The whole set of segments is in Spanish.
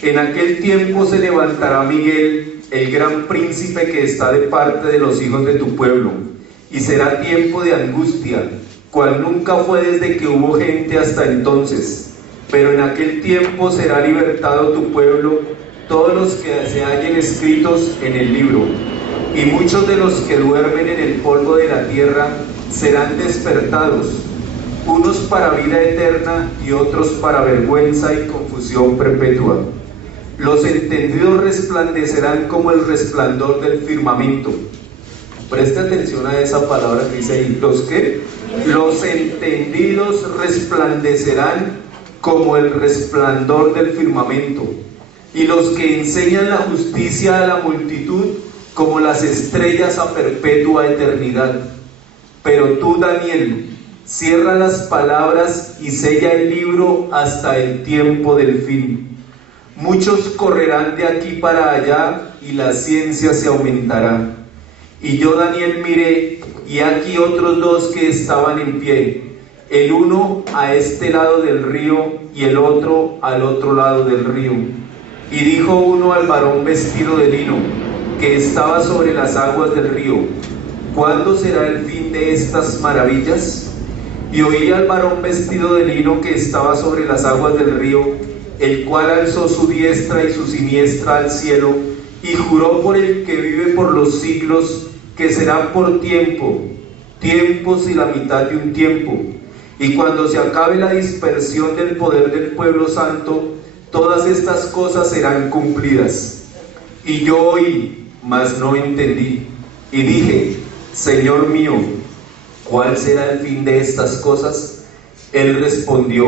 En aquel tiempo se levantará Miguel, el gran príncipe que está de parte de los hijos de tu pueblo, y será tiempo de angustia, cual nunca fue desde que hubo gente hasta entonces. Pero en aquel tiempo será libertado tu pueblo, todos los que se hallen escritos en el libro, y muchos de los que duermen en el polvo de la tierra serán despertados, unos para vida eterna y otros para vergüenza y confusión perpetua. Los entendidos resplandecerán como el resplandor del firmamento. Preste atención a esa palabra que dice ahí. ¿Los qué? Los entendidos resplandecerán como el resplandor del firmamento, y los que enseñan la justicia a la multitud como las estrellas a perpetua eternidad. Pero tú, Daniel, cierra las palabras y sella el libro hasta el tiempo del fin. Muchos correrán de aquí para allá y la ciencia se aumentará. Y yo, Daniel, miré, y aquí otros dos que estaban en pie, el uno a este lado del río y el otro al otro lado del río. Y dijo uno al varón vestido de lino, que estaba sobre las aguas del río: ¿cuándo será el fin de estas maravillas? Y oí al varón vestido de lino que estaba sobre las aguas del río, el cual alzó su diestra y su siniestra al cielo, y juró por el que vive por los siglos, que será por tiempos y la mitad de un tiempo. Y cuando se acabe la dispersión del poder del pueblo santo, todas estas cosas serán cumplidas. Y yo oí, mas no entendí, y dije: Señor mío, ¿cuál será el fin de estas cosas? Él respondió: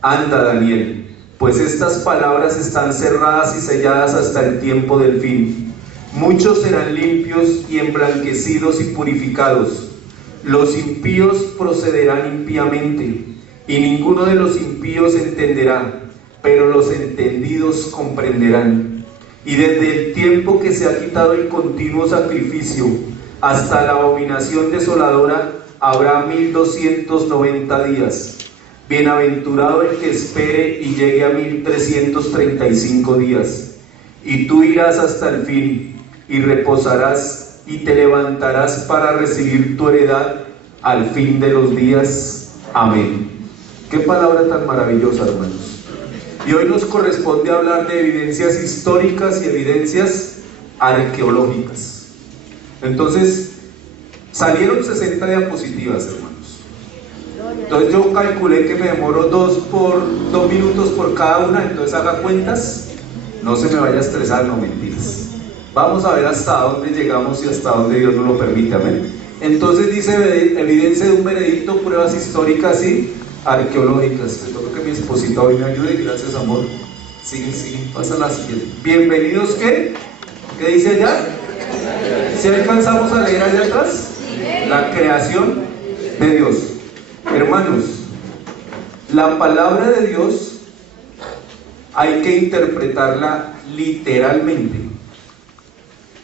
anda, Daniel, pues estas palabras están cerradas y selladas hasta el tiempo del fin. Muchos serán limpios y emblanquecidos y purificados. Los impíos procederán impíamente, y ninguno de los impíos entenderá, pero los entendidos comprenderán. Y desde el tiempo que se ha quitado el continuo sacrificio hasta la abominación desoladora habrá 1290 días. Bienaventurado el que espere y llegue a 1335 días. Y tú irás hasta el fin, y reposarás, y te levantarás para recibir tu heredad al fin de los días. Amén. Qué palabra tan maravillosa, hermanos. Y hoy nos corresponde hablar de evidencias históricas y evidencias arqueológicas. Entonces, salieron 60 diapositivas, hermanos. Entonces yo calculé que me demoro 2 minutos por cada una, entonces haga cuentas, no se me vaya a estresar, no, mentiras. Vamos a ver hasta dónde llegamos y hasta dónde Dios nos lo permite, amén. Entonces dice: evidencia de un veredicto, pruebas históricas y arqueológicas. Espero que mi esposita hoy me ayude, gracias, amor. Sigue, pasa la siguiente. Bienvenidos, ¿qué? ¿Qué dice allá? ¿Si alcanzamos a leer allá atrás? La creación de Dios. Hermanos, la palabra de Dios hay que interpretarla literalmente.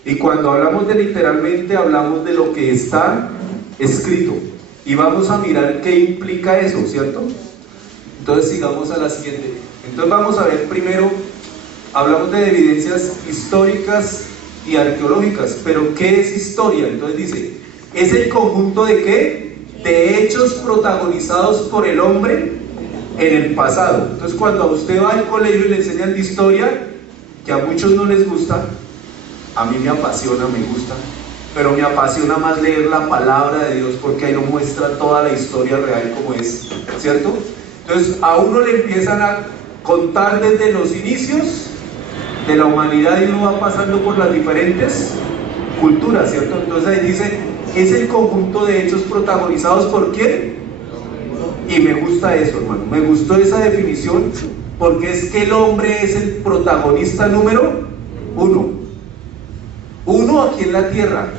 Y cuando hablamos de literalmente, hablamos de lo que está escrito. Y vamos a mirar qué implica eso, ¿cierto? Entonces sigamos a la siguiente. Entonces vamos a ver primero, hablamos de evidencias históricas y arqueológicas. Pero ¿qué es historia? Entonces dice, es el conjunto de ¿qué? De hechos protagonizados por el hombre en el pasado. Entonces cuando a usted va al colegio y le enseñan de historia, que a muchos no les gusta, a mí me apasiona, me gusta, pero me apasiona más leer la palabra de Dios, porque ahí nos muestra toda la historia real como es, ¿cierto? Entonces a uno le empiezan a contar desde los inicios de la humanidad, y uno va pasando por las diferentes culturas, ¿cierto? Entonces ahí dice, es el conjunto de hechos protagonizados por ¿quién? Y me gusta eso, hermano, me gustó esa definición, porque es que el hombre es el protagonista número uno aquí en la tierra,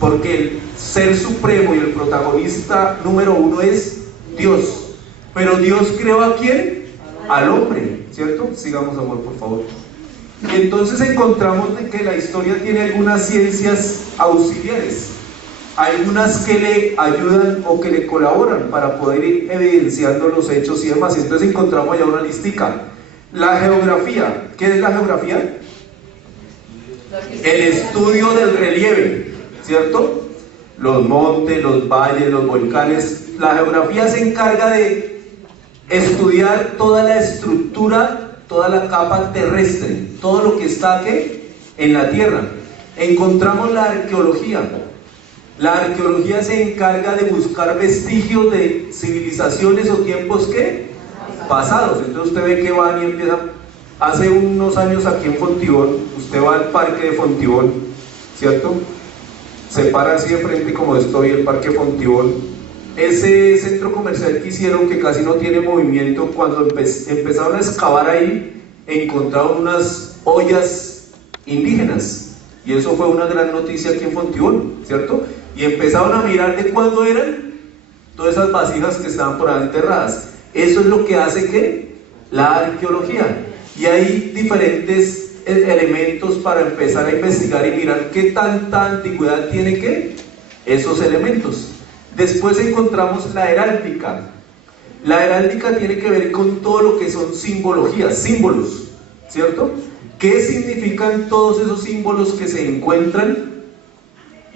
porque el ser supremo y el protagonista número uno es Dios. Pero Dios creó ¿a quién? Al hombre, ¿cierto? Sigamos, amor, por favor. Y entonces encontramos de que la historia tiene algunas ciencias auxiliares, algunas que le ayudan o que le colaboran para poder ir evidenciando los hechos y demás. Entonces encontramos allá una listica. La geografía, ¿qué es la geografía? El estudio del relieve, ¿cierto? Los montes, los valles, los volcanes. La geografía se encarga de estudiar toda la estructura, toda la capa terrestre, todo lo que está aquí en la Tierra. Encontramos la arqueología. La arqueología se encarga de buscar vestigios de civilizaciones o tiempos que pasados. Entonces usted ve que van y empieza. Hace unos años aquí en Fontibón, usted va al parque de Fontibón, ¿cierto? Se para así de frente como estoy, el parque Fontibón. Ese centro comercial que hicieron, que casi no tiene movimiento, cuando empezaron a excavar ahí, encontraron unas ollas indígenas. Y eso fue una gran noticia aquí en Fontibón, ¿cierto? Y empezaron a mirar de cuándo eran todas esas vasijas que estaban por ahí enterradas. Eso es lo que hace que la arqueología. Y hay diferentes elementos para empezar a investigar y mirar qué tanta antigüedad tiene que esos elementos. Después encontramos la heráldica. La heráldica tiene que ver con todo lo que son simbologías, símbolos, ¿cierto? ¿Qué significan todos esos símbolos que se encuentran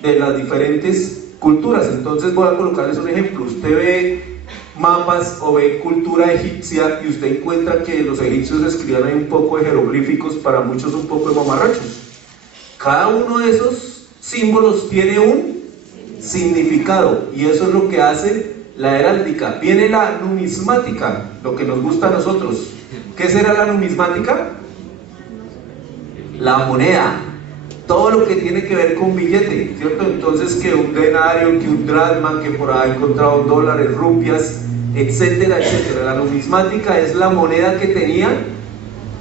de las diferentes culturas? Entonces voy a colocarles un ejemplo. Usted ve mapas o ve cultura egipcia y usted encuentra que los egipcios escribían ahí un poco de jeroglíficos, para muchos un poco de mamarrachos. Cada uno de esos símbolos tiene un significado y eso es lo que hace la heráldica. Viene la numismática, lo que nos gusta a nosotros. ¿Qué será la numismática? La moneda, todo lo que tiene que ver con billete, ¿cierto? Entonces que un denario, que un dracma, que por ahí encontraron dólares, rupias, etcétera, etcétera. La numismática es la moneda que tenía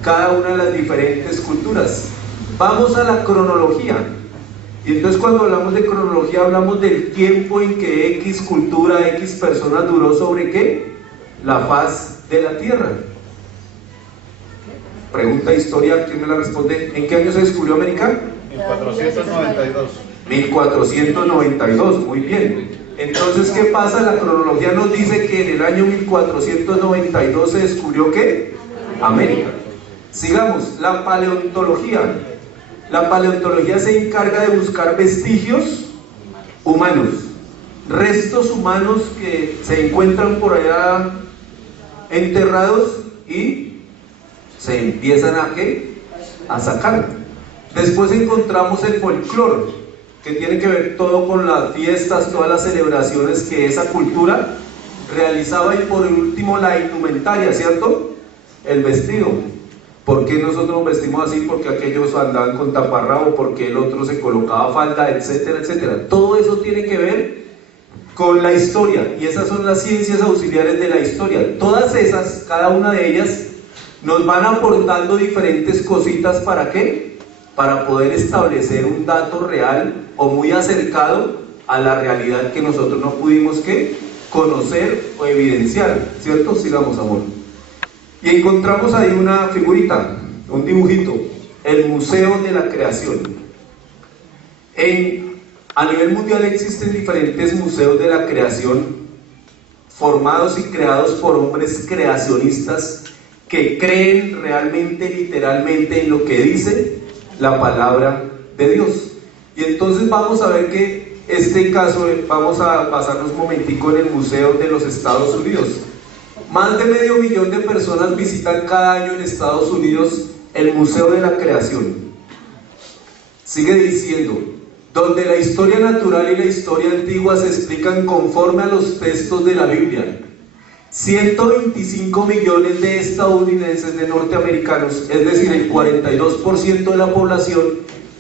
cada una de las diferentes culturas. Vamos a la cronología. Y entonces cuando hablamos de cronología hablamos del tiempo en que X cultura, X personas duró sobre ¿qué? La faz de la tierra. Pregunta historia, ¿quién me la responde? ¿En qué año se descubrió América? 1492. 1492, muy bien. Entonces, ¿qué pasa? La cronología nos dice que en el año 1492 se descubrió ¿qué? América. Sigamos, la paleontología. La paleontología se encarga de buscar vestigios humanos, restos humanos que se encuentran por allá enterrados y se empiezan a ¿qué? A sacar. Después encontramos el folclore, que tiene que ver todo con las fiestas, todas las celebraciones que esa cultura realizaba, y por último la indumentaria, ¿cierto? El vestido. ¿Por qué nosotros nos vestimos así? Porque aquellos andaban con taparrabo, porque el otro se colocaba falda, etcétera, etcétera. Todo eso tiene que ver con la historia, y esas son las ciencias auxiliares de la historia. Todas esas, cada una de ellas, nos van aportando diferentes cositas. ¿Para qué? Para poder establecer un dato real o muy acercado a la realidad que nosotros no pudimos ¿qué? Conocer o evidenciar, ¿cierto? Sigamos, amor. Y encontramos ahí una figurita, un dibujito, el Museo de la Creación. A nivel mundial existen diferentes museos de la creación formados y creados por hombres creacionistas que creen realmente, literalmente en lo que dice la palabra de Dios. Y entonces vamos a ver que este caso, vamos a pasarnos un momentico en el Museo de los Estados Unidos. Más de 500 000 de personas visitan cada año en Estados Unidos el Museo de la Creación. Sigue diciendo, donde la historia natural y la historia antigua se explican conforme a los textos de la Biblia. 125 millones de estadounidenses, de norteamericanos, es decir, el 42% de la población,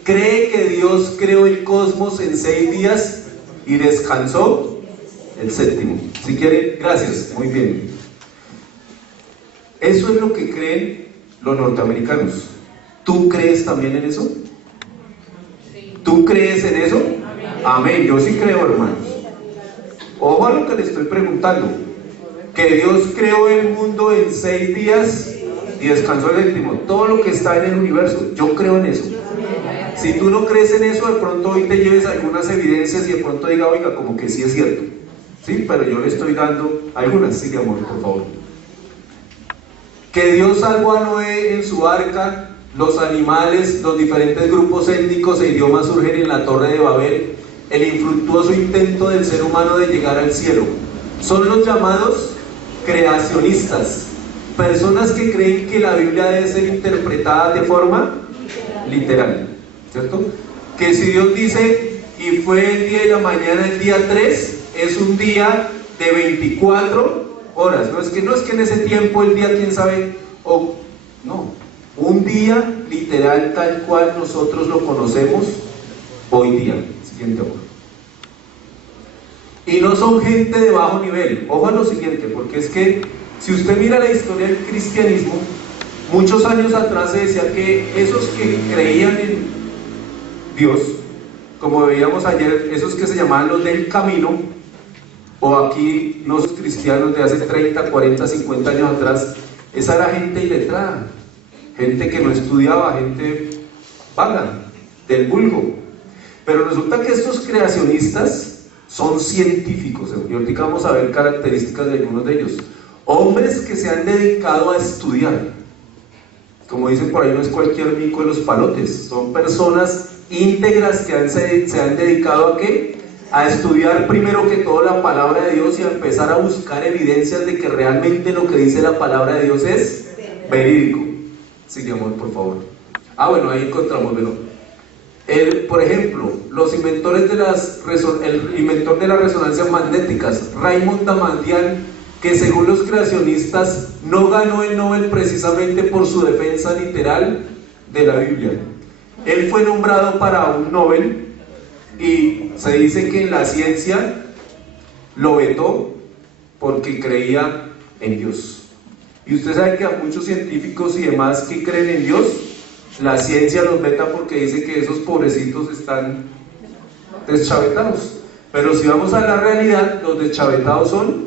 cree que Dios creó el cosmos en 6 días y descansó el séptimo. Si quieren, gracias, muy bien. Eso es lo que creen los norteamericanos. ¿Tú crees también en eso? ¿Tú crees en eso? Amén, yo sí creo, hermanos. Ojo a lo que le estoy preguntando. Que Dios creó el mundo en 6 días y descansó el séptimo. Todo lo que está en el universo, yo creo en eso. Si tú no crees en eso, de pronto hoy te lleves algunas evidencias y de pronto diga, oiga, como que sí es cierto. Sí, pero yo le estoy dando algunas. Sigue, amor, por favor. que Dios salvó a Noé en su arca, los animales, los diferentes grupos étnicos e idiomas surgen en la Torre de Babel, el infructuoso intento del ser humano de llegar al cielo. Son los llamados creacionistas, personas que creen que la Biblia debe ser interpretada de forma literal, ¿cierto? Que si Dios dice, y fue el día de la mañana, el día 3, es un día de 24 horas, no es que en ese tiempo el día, quién sabe, no, un día literal tal cual nosotros lo conocemos hoy día. Siguiente hoja. Y no son gente de bajo nivel. Ojo a lo siguiente, porque es que si usted mira la historia del cristianismo, muchos años atrás se decía que esos que creían en Dios, como veíamos ayer, esos que se llamaban los del camino, o aquí los cristianos de hace 30, 40, 50 años atrás, esa era gente iletrada, gente que no estudiaba, gente vaga, del vulgo. Pero resulta que estos creacionistas son científicos, y ahorita vamos a ver características de algunos de ellos. Hombres que se han dedicado a estudiar, como dicen por ahí, no es cualquier mico de los palotes, son personas íntegras que se han dedicado ¿a qué? A estudiar primero que todo la palabra de Dios y a empezar a buscar evidencias de que realmente lo que dice la palabra de Dios es verídico. Sigue, amor, por favor. Bueno, ahí encontramos, por ejemplo, los inventores el inventor de las resonancias magnéticas, Raymond Damandian, que según los creacionistas no ganó el Nobel precisamente por su defensa literal de la Biblia. Él fue nombrado para un Nobel y se dice que en la ciencia lo vetó porque creía en Dios. Y usted sabe que a muchos científicos y demás que creen en Dios, la ciencia los veta porque dice que esos pobrecitos están deschavetados. Pero si vamos a la realidad, los deschavetados son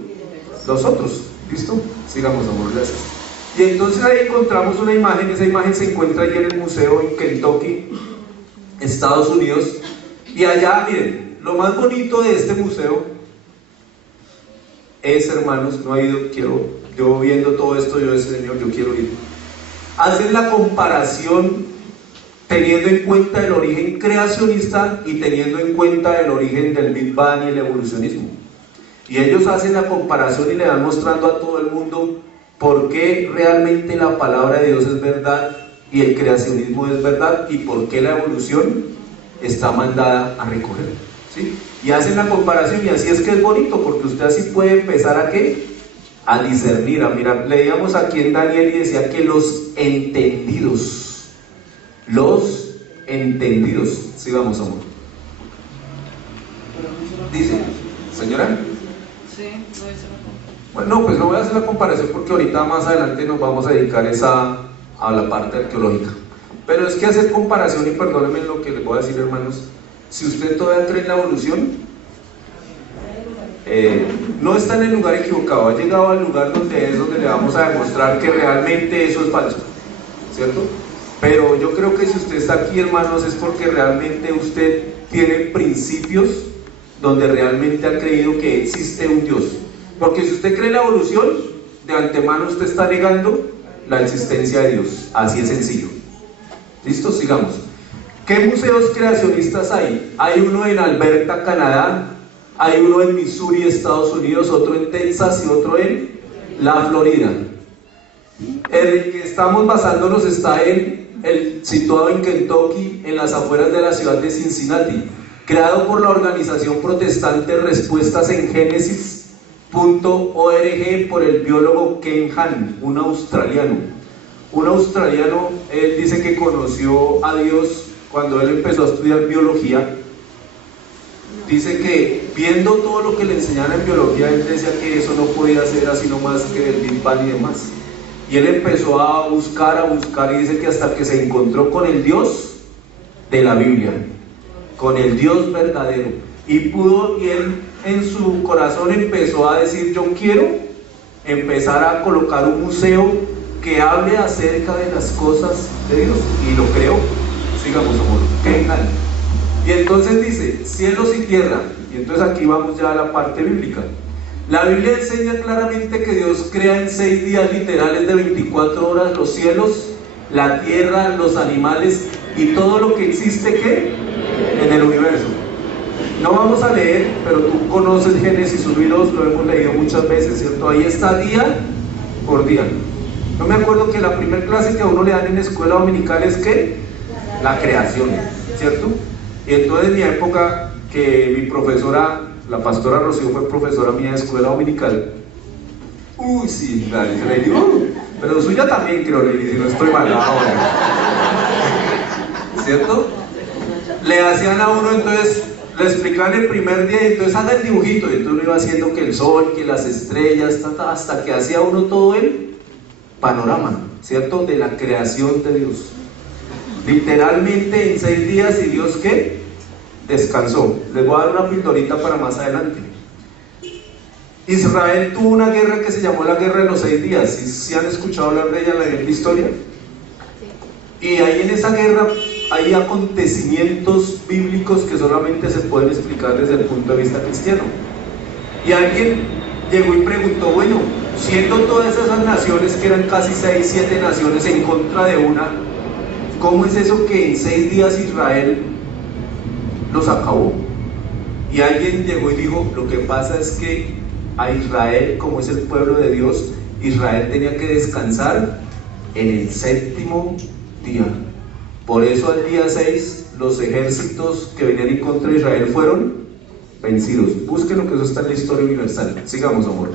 los otros. ¿Listo? Sigamos, amor, gracias. Y entonces ahí encontramos una imagen. Esa imagen se encuentra allí en el museo en Kentucky, Estados Unidos. Y allá, miren, lo más bonito de este museo es, hermanos, no he ido, yo viendo todo esto, yo decía, Señor, yo quiero ir. Hacen la comparación teniendo en cuenta el origen creacionista y teniendo en cuenta el origen del Big Bang y el evolucionismo. Y ellos hacen la comparación y le van mostrando a todo el mundo por qué realmente la palabra de Dios es verdad y el creacionismo es verdad y por qué la evolución está mandada a recoger, ¿sí? Y hacen la comparación y así es que es bonito, porque usted así puede empezar a ¿qué? A discernir, a mirar. Leíamos aquí en Daniel y decía que los entendidos, sí, vamos, amor. Dice, señora. Sí, no hice la comparación. Bueno, pues no voy a hacer la comparación porque ahorita más adelante nos vamos a dedicar a la parte arqueológica. Pero es que hacer comparación, y perdónenme lo que les voy a decir, hermanos, si usted todavía cree en la evolución, no está en el lugar equivocado, ha llegado al lugar donde le vamos a demostrar que realmente eso es falso, ¿cierto? Pero yo creo que si usted está aquí, hermanos, es porque realmente usted tiene principios donde realmente ha creído que existe un Dios. Porque si usted cree en la evolución, de antemano usted está negando la existencia de Dios, así es sencillo. ¿Listo? Sigamos. ¿Qué museos creacionistas hay? Hay uno en Alberta, Canadá, hay uno en Missouri, Estados Unidos, otro en Texas y otro en la Florida. El que estamos basándonos está situado en Kentucky, en las afueras de la ciudad de Cincinnati, creado por la organización protestante Respuestas en Génesis.org por el biólogo Ken Ham, un australiano. Él dice que conoció a Dios cuando él empezó a estudiar biología. Dice que viendo todo lo que le enseñaban en biología, él decía que eso no podía ser así nomás que el Big Bang y demás. Y él empezó a buscar y dice que hasta que se encontró con el Dios de la Biblia, con el Dios verdadero. Y él en su corazón empezó a decir, yo quiero empezar a colocar un museo que hable acerca de las cosas de Dios, y lo creó. Sigamos, amor. Y entonces dice, cielos y tierra, y entonces aquí vamos ya a la parte bíblica. La Biblia enseña claramente que Dios crea en 6 días literales de 24 horas los cielos, la tierra, los animales y todo lo que existe ¿qué? En el universo. No vamos a leer, pero tú conoces Génesis 1 y 2, lo hemos leído muchas veces, ¿cierto? Ahí está día por día. Yo me acuerdo que la primera clase que a uno le dan en escuela dominical es ¿qué? La creación, ¿cierto? Y entonces en mi época, que mi profesora, la pastora Rocío, fue profesora mía de escuela dominical. Uy, sí, le digo, pero suya también creo, le dije, no estoy mal ahora. ¿Cierto? Le hacían a uno, entonces, le explicaban el primer día, y entonces haga el dibujito, y entonces uno iba haciendo que el sol, que las estrellas, hasta que hacía uno todo el panorama, ¿cierto? De la creación de Dios. Literalmente en 6 días, y Dios ¿qué? Descansó. Les voy a dar una pildorita para más adelante. Israel tuvo una guerra que se llamó la guerra de los 6 días. ¿Sí han escuchado hablar de ella en la historia? Y ahí en esa guerra hay acontecimientos bíblicos que solamente se pueden explicar desde el punto de vista cristiano. Y alguien llegó y preguntó, bueno, siendo todas esas naciones, que eran casi 6, 7 naciones en contra de una, ¿cómo es eso que en 6 días Israel los acabó? Y alguien llegó y dijo, lo que pasa es que a Israel, como es el pueblo de Dios, Israel tenía que descansar en el 7º día. Por eso al día 6 los ejércitos que venían en contra de Israel fueron vencidos. Busquen lo que eso está en la historia universal. Sigamos, amor.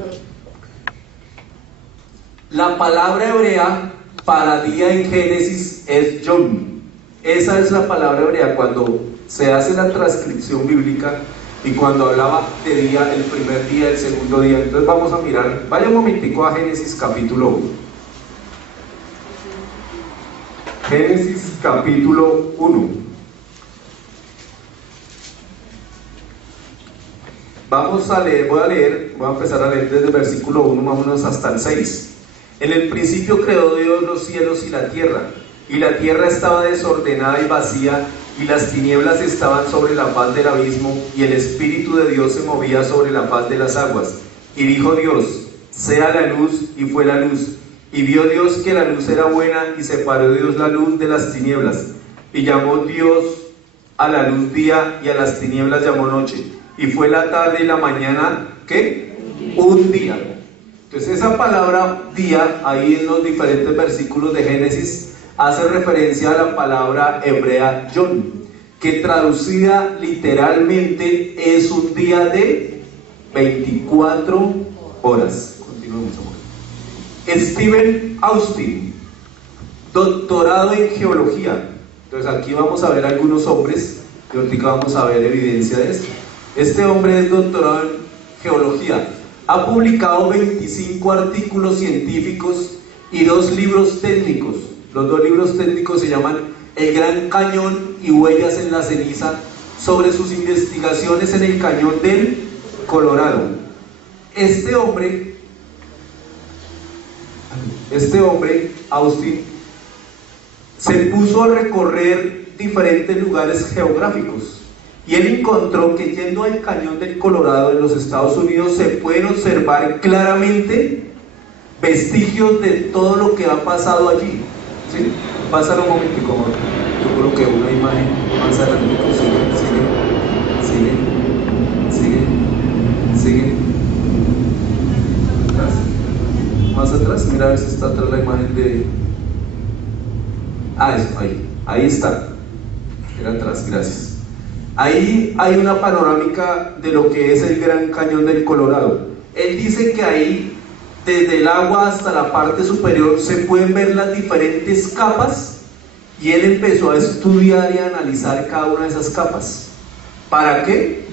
La palabra hebrea para día en Génesis es yom. Esa es la palabra hebrea cuando se hace la transcripción bíblica, y cuando hablaba de día, el primer día, el segundo día. Entonces vamos a mirar, vaya un momentico a Génesis capítulo 1. Génesis capítulo 1. Vamos a leer, voy a empezar a leer desde el versículo 1, vámonos hasta el 6. En el principio creó Dios los cielos y la tierra estaba desordenada y vacía, y las tinieblas estaban sobre la faz del abismo, y el Espíritu de Dios se movía sobre la faz de las aguas. Y dijo Dios, sea la luz, y fue la luz. Y vio Dios que la luz era buena, y separó Dios la luz de las tinieblas. Y llamó Dios a la luz día, y a las tinieblas llamó noche. Y fue la tarde y la mañana, ¿qué? Un día. Entonces esa palabra día, ahí en los diferentes versículos de Génesis, hace referencia a la palabra hebrea yom, que traducida literalmente es un día de 24 horas. Continuemos, amor. Stephen Austin, doctorado en geología. Entonces aquí vamos a ver algunos hombres, y ahorita vamos a ver evidencia de eso. Este hombre es doctorado en geología, ha publicado 25 artículos científicos y 2 libros técnicos. Los 2 libros técnicos se llaman El Gran Cañón y Huellas en la Ceniza, sobre sus investigaciones en el cañón del Colorado. Este hombre, Austin, se puso a recorrer diferentes lugares geográficos, y él encontró que yendo al cañón del Colorado en los Estados Unidos se pueden observar claramente vestigios de todo lo que ha pasado allí. ¿Sí? Pásalo un momentico, amor. Yo creo que una imagen más adelante. Sigue. Atrás. Más atrás, mira a ver si está atrás la imagen de... Ah, eso, ahí está. Era atrás, gracias. Ahí hay una panorámica de lo que es el Gran Cañón del Colorado. Él dice que ahí, desde el agua hasta la parte superior, se pueden ver las diferentes capas, y él empezó a estudiar y a analizar cada una de esas capas. ¿Para qué?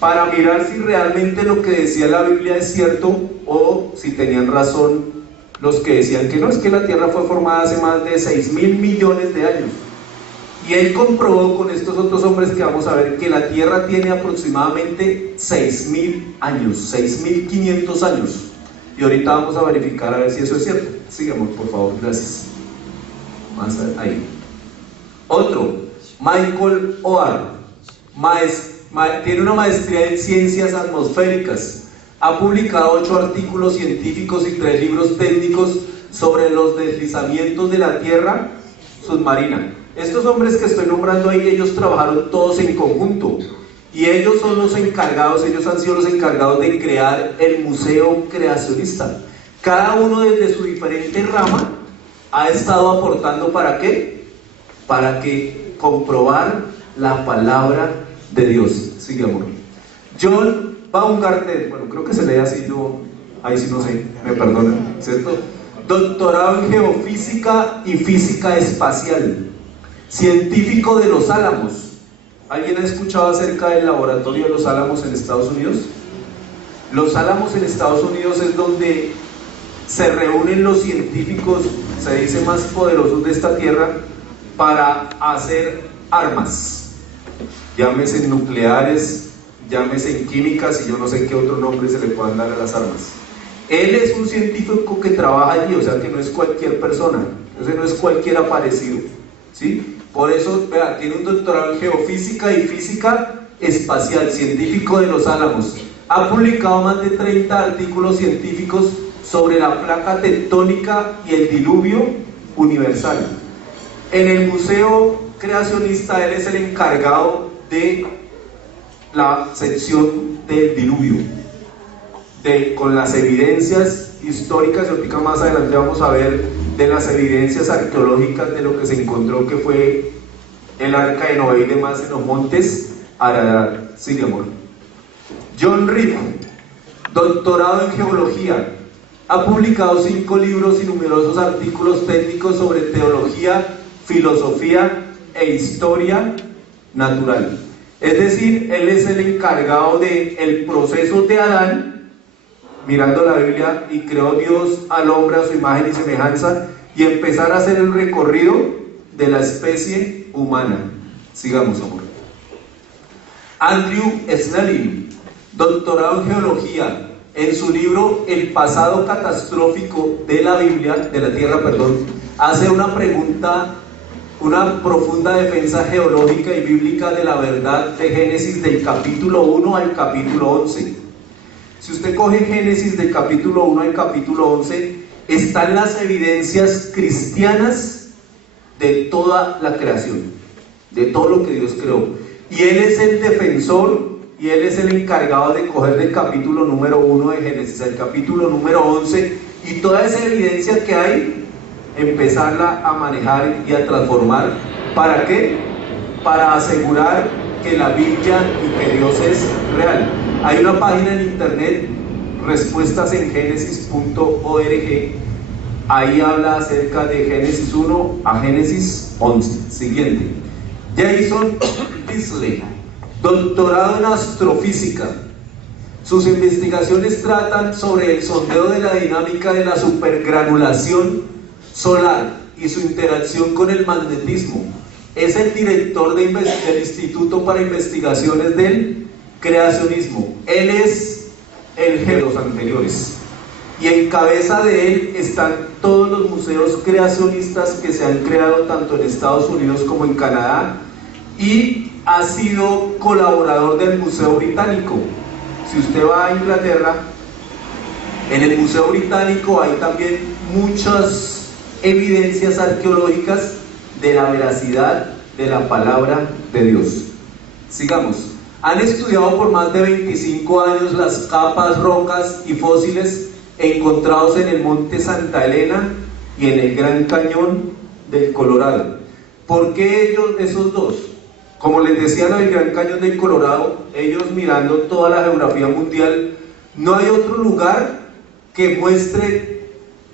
Para mirar si realmente lo que decía la Biblia es cierto, o si tenían razón los que decían que no, es que la Tierra fue formada hace más de 6.000 millones de años. Y él comprobó con estos otros hombres que vamos a ver que la Tierra tiene aproximadamente 6.000 años, 6.500 años. Y ahorita vamos a verificar a ver si eso es cierto. Sigamos, por favor, gracias. Más ahí. Otro, Michael Oher, tiene una maestría en ciencias atmosféricas. Ha publicado 8 artículos científicos y 3 libros técnicos sobre los deslizamientos de la Tierra submarina. Estos hombres que estoy nombrando ahí, ellos trabajaron todos en conjunto y ellos son los encargados, ellos han sido los encargados de crear el Museo Creacionista. Cada uno desde su diferente rama ha estado aportando ¿para qué? Para que comprobar la palabra de Dios. Sigue, amor. John Baumgartner, bueno, creo que se lee así, yo ahí sí no sé, me perdonan, ¿cierto? Doctorado en Geofísica y Física Espacial, científico de Los Álamos. ¿Alguien ha escuchado acerca del laboratorio de Los Álamos en Estados Unidos? Los Álamos en Estados Unidos es donde se reúnen los científicos, se dice, más poderosos de esta tierra para hacer armas, llámese nucleares, llámese en químicas y yo no sé qué otro nombre se le puedan dar a las armas. Él es un científico que trabaja allí, o sea que no es cualquier persona, ese no es cualquier aparecido, ¿sí? Por eso, vea, tiene un doctorado en Geofísica y Física Espacial, científico de Los Álamos. Ha publicado más de 30 artículos científicos sobre la placa tectónica y el diluvio universal. En el Museo Creacionista, él es el encargado de la sección del diluvio, con las evidencias históricas, y ahorita más adelante vamos a ver de las evidencias arqueológicas de lo que se encontró que fue el arca de Noé y demás en los montes Ararat. Sigue, amor. John Reed, doctorado en Geología, ha publicado 5 libros y numerosos artículos técnicos sobre teología, filosofía e historia natural. Es decir, él es el encargado del proceso de Adán, mirando la Biblia, y creó Dios al hombre a su imagen y semejanza, y empezar a hacer el recorrido de la especie humana. Sigamos, amor. Andrew Snelling, doctorado en Geología, en su libro El pasado catastrófico de la Biblia, de la Tierra, perdón, hace una pregunta, una profunda defensa geológica y bíblica de la verdad de Génesis del capítulo 1 al capítulo 11. Si usted coge Génesis del capítulo 1 al capítulo 11, están las evidencias cristianas de toda la creación, de todo lo que Dios creó. Y él es el defensor y él es el encargado de coger del capítulo número 1 de Génesis al capítulo número 11 y toda esa evidencia que hay, empezarla a manejar y a transformar. ¿Para qué? Para asegurar que la Biblia y que Dios es real. Hay una página en internet, respuestasengenesis.org, ahí habla acerca de Génesis 1 a Génesis 11. Siguiente. Jason Beasley, doctorado en astrofísica. Sus investigaciones tratan sobre el sondeo de la dinámica de la supergranulación solar y su interacción con el magnetismo. Es el director del Instituto para Investigaciones del Creacionismo. Él es el jefe de los anteriores. Y en cabeza de él están todos los museos creacionistas que se han creado tanto en Estados Unidos como en Canadá, y ha sido colaborador del Museo Británico. Si usted va a Inglaterra, en el Museo Británico hay también muchas evidencias arqueológicas de la veracidad de la palabra de Dios. Sigamos. Han estudiado por más de 25 años las capas, rocas y fósiles encontrados en el monte Santa Elena y en el Gran Cañón del Colorado. ¿Por qué ellos, esos dos? Como les decía, lo del Gran Cañón del Colorado, ellos mirando toda la geografía mundial, no hay otro lugar que muestre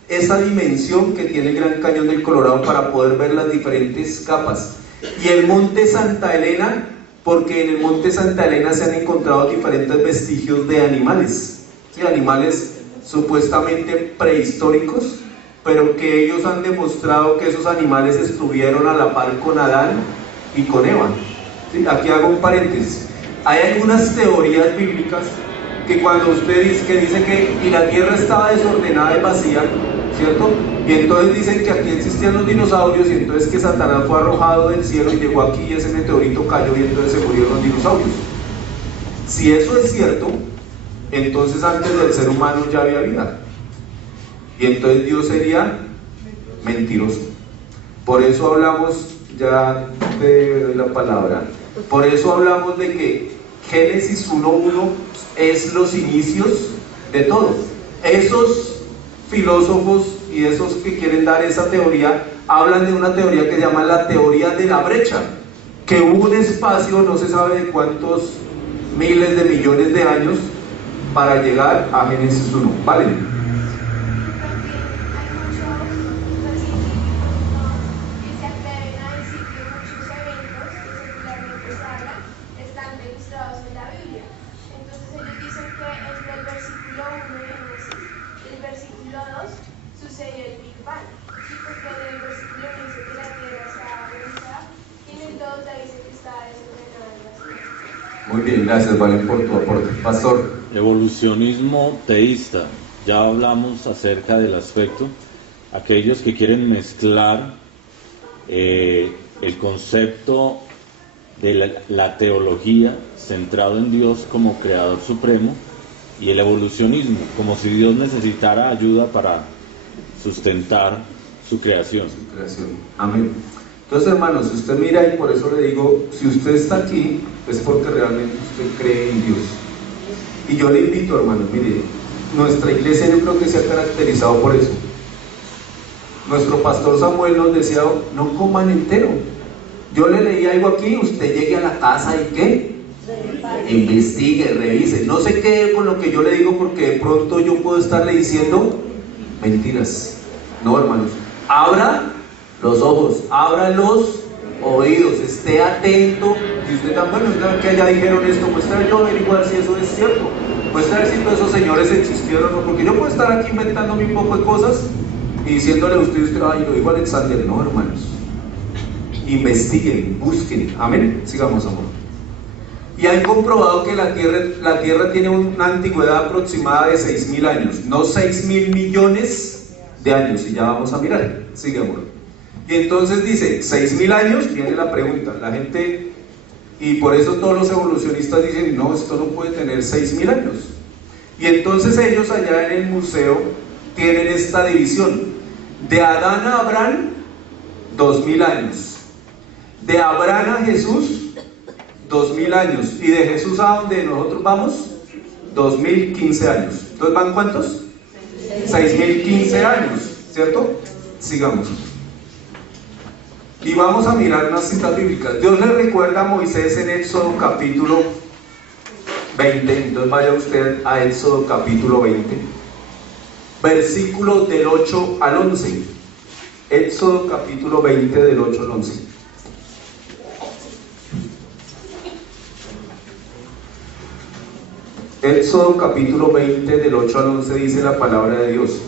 esa dimensión que tiene el Gran Cañón del Colorado para poder ver las diferentes capas. Y el monte Santa Elena, porque en el monte Santa Elena se han encontrado diferentes vestigios de animales, ¿sí? Animales supuestamente prehistóricos, pero que ellos han demostrado que esos animales estuvieron a la par con Adán y con Eva. ¿Sí? Aquí hago un paréntesis. Hay algunas teorías bíblicas que cuando usted dice que y la tierra estaba desordenada y vacía, ¿cierto? Y entonces dicen que aquí existían los dinosaurios, y entonces que Satanás fue arrojado del cielo y llegó aquí y ese meteorito cayó y entonces se murieron los dinosaurios. Si eso es cierto, entonces antes del ser humano ya había vida. Y entonces Dios sería mentiroso. Por eso hablamos, ya te doy la palabra, por eso hablamos de que Génesis 1:1 es los inicios de todo. Esos filósofos y esos que quieren dar esa teoría, hablan de una teoría que se llama la teoría de la brecha, que hubo un espacio, no se sabe de cuántos miles de millones de años, para llegar a Génesis 1, ¿vale? Muy bien, gracias, Valen, por tu aporte. Pastor. Evolucionismo teísta. Ya hablamos acerca del aspecto. Aquellos que quieren mezclar el concepto de la teología centrado en Dios como creador supremo y el evolucionismo, como si Dios necesitara ayuda para sustentar su creación. Su creación. Amén. Entonces, hermanos, si usted mira, y por eso le digo, si usted está aquí, es porque realmente usted cree en Dios. Y yo le invito, hermanos, mire, nuestra iglesia yo creo que se ha caracterizado por eso. Nuestro pastor Samuel nos decía, no coman entero. Yo le leí algo aquí, usted llegue a la casa y ¿qué? Investigue, revise. No se quede con lo que yo le digo, porque de pronto yo puedo estarle diciendo mentiras. No, hermanos, abra los ojos, abra los oídos, esté atento. Y usted tan bueno, que allá dijeron esto, muestra yo averiguar si eso es cierto, muestra ver si todos esos señores existieron o no, porque yo puedo estar aquí inventándome un poco de cosas y diciéndole a usted, ay, lo dijo Alexander. No, hermanos, investiguen, busquen. Amén. Sigamos, amor. Y han comprobado que la tierra tiene una antigüedad aproximada de 6.000 años, no 6.000 millones de años, y ya vamos a mirar. Sigue, amor. Y entonces dice, 6.000 años, viene la pregunta, la gente, y por eso todos los evolucionistas dicen, no, esto no puede tener 6.000 años. Y entonces ellos allá en el museo tienen esta división, de Adán a Abraham, 2.000 años, de Abraham a Jesús, 2.000 años, y de Jesús a donde nosotros vamos, 2.015 años. Entonces, ¿van cuántos? 6.015 años, ¿cierto? Sigamos. Y vamos a mirar unas citas bíblicas. Dios le recuerda a Moisés en Éxodo capítulo 20. Entonces vaya usted a Éxodo capítulo 20, versículos del 8 al 11. Éxodo capítulo 20, del 8 al 11. Éxodo capítulo 20, del 8 al 11 dice la palabra de Dios.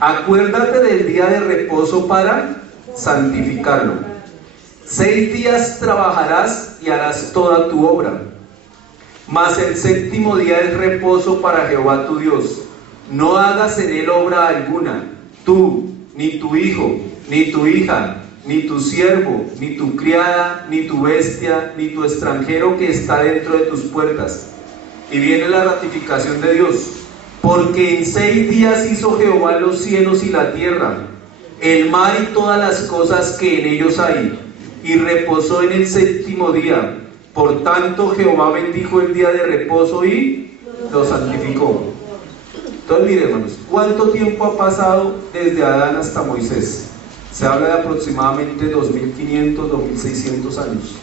Acuérdate del día de reposo para santificarlo. 6 días trabajarás y harás toda tu obra, mas el séptimo día es reposo para Jehová tu Dios. No hagas en él obra alguna, tú, ni tu hijo, ni tu hija, ni tu siervo, ni tu criada, ni tu bestia, ni tu extranjero que está dentro de tus puertas. Y viene la ratificación de Dios. Porque en 6 días hizo Jehová los cielos y la tierra, el mar y todas las cosas que en ellos hay, y reposó en el séptimo día. Por tanto Jehová bendijo el día de reposo y lo santificó. Entonces miren, hermanos, ¿cuánto tiempo ha pasado desde Adán hasta Moisés? Se habla de aproximadamente 2500, 2600 años.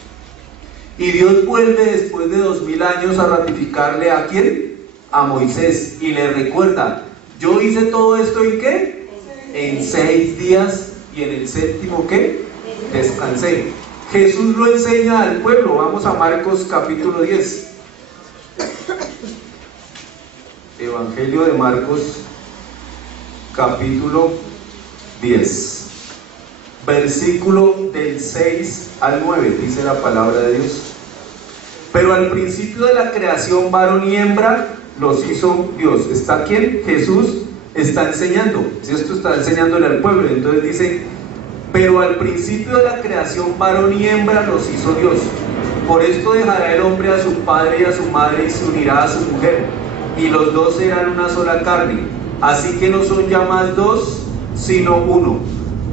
Y Dios vuelve después de 2000 años a ratificarle ¿a quién? A Moisés, y le recuerda, yo hice todo esto ¿en qué? En 6 días, y en el séptimo ¿qué? Descansé. Jesús lo enseña al pueblo. Vamos a Marcos capítulo 10. Evangelio de Marcos capítulo 10, versículo del 6 al 9, dice la palabra de Dios. Pero al principio de la creación, varón y hembra los hizo Dios. ¿Está quién? Jesús está enseñando. Si esto está enseñándole al pueblo, entonces dice, pero al principio de la creación, varón y hembra los hizo Dios. Por esto dejará el hombre a su padre y a su madre y se unirá a su mujer, y los dos serán una sola carne. Así que no son ya más dos, sino uno.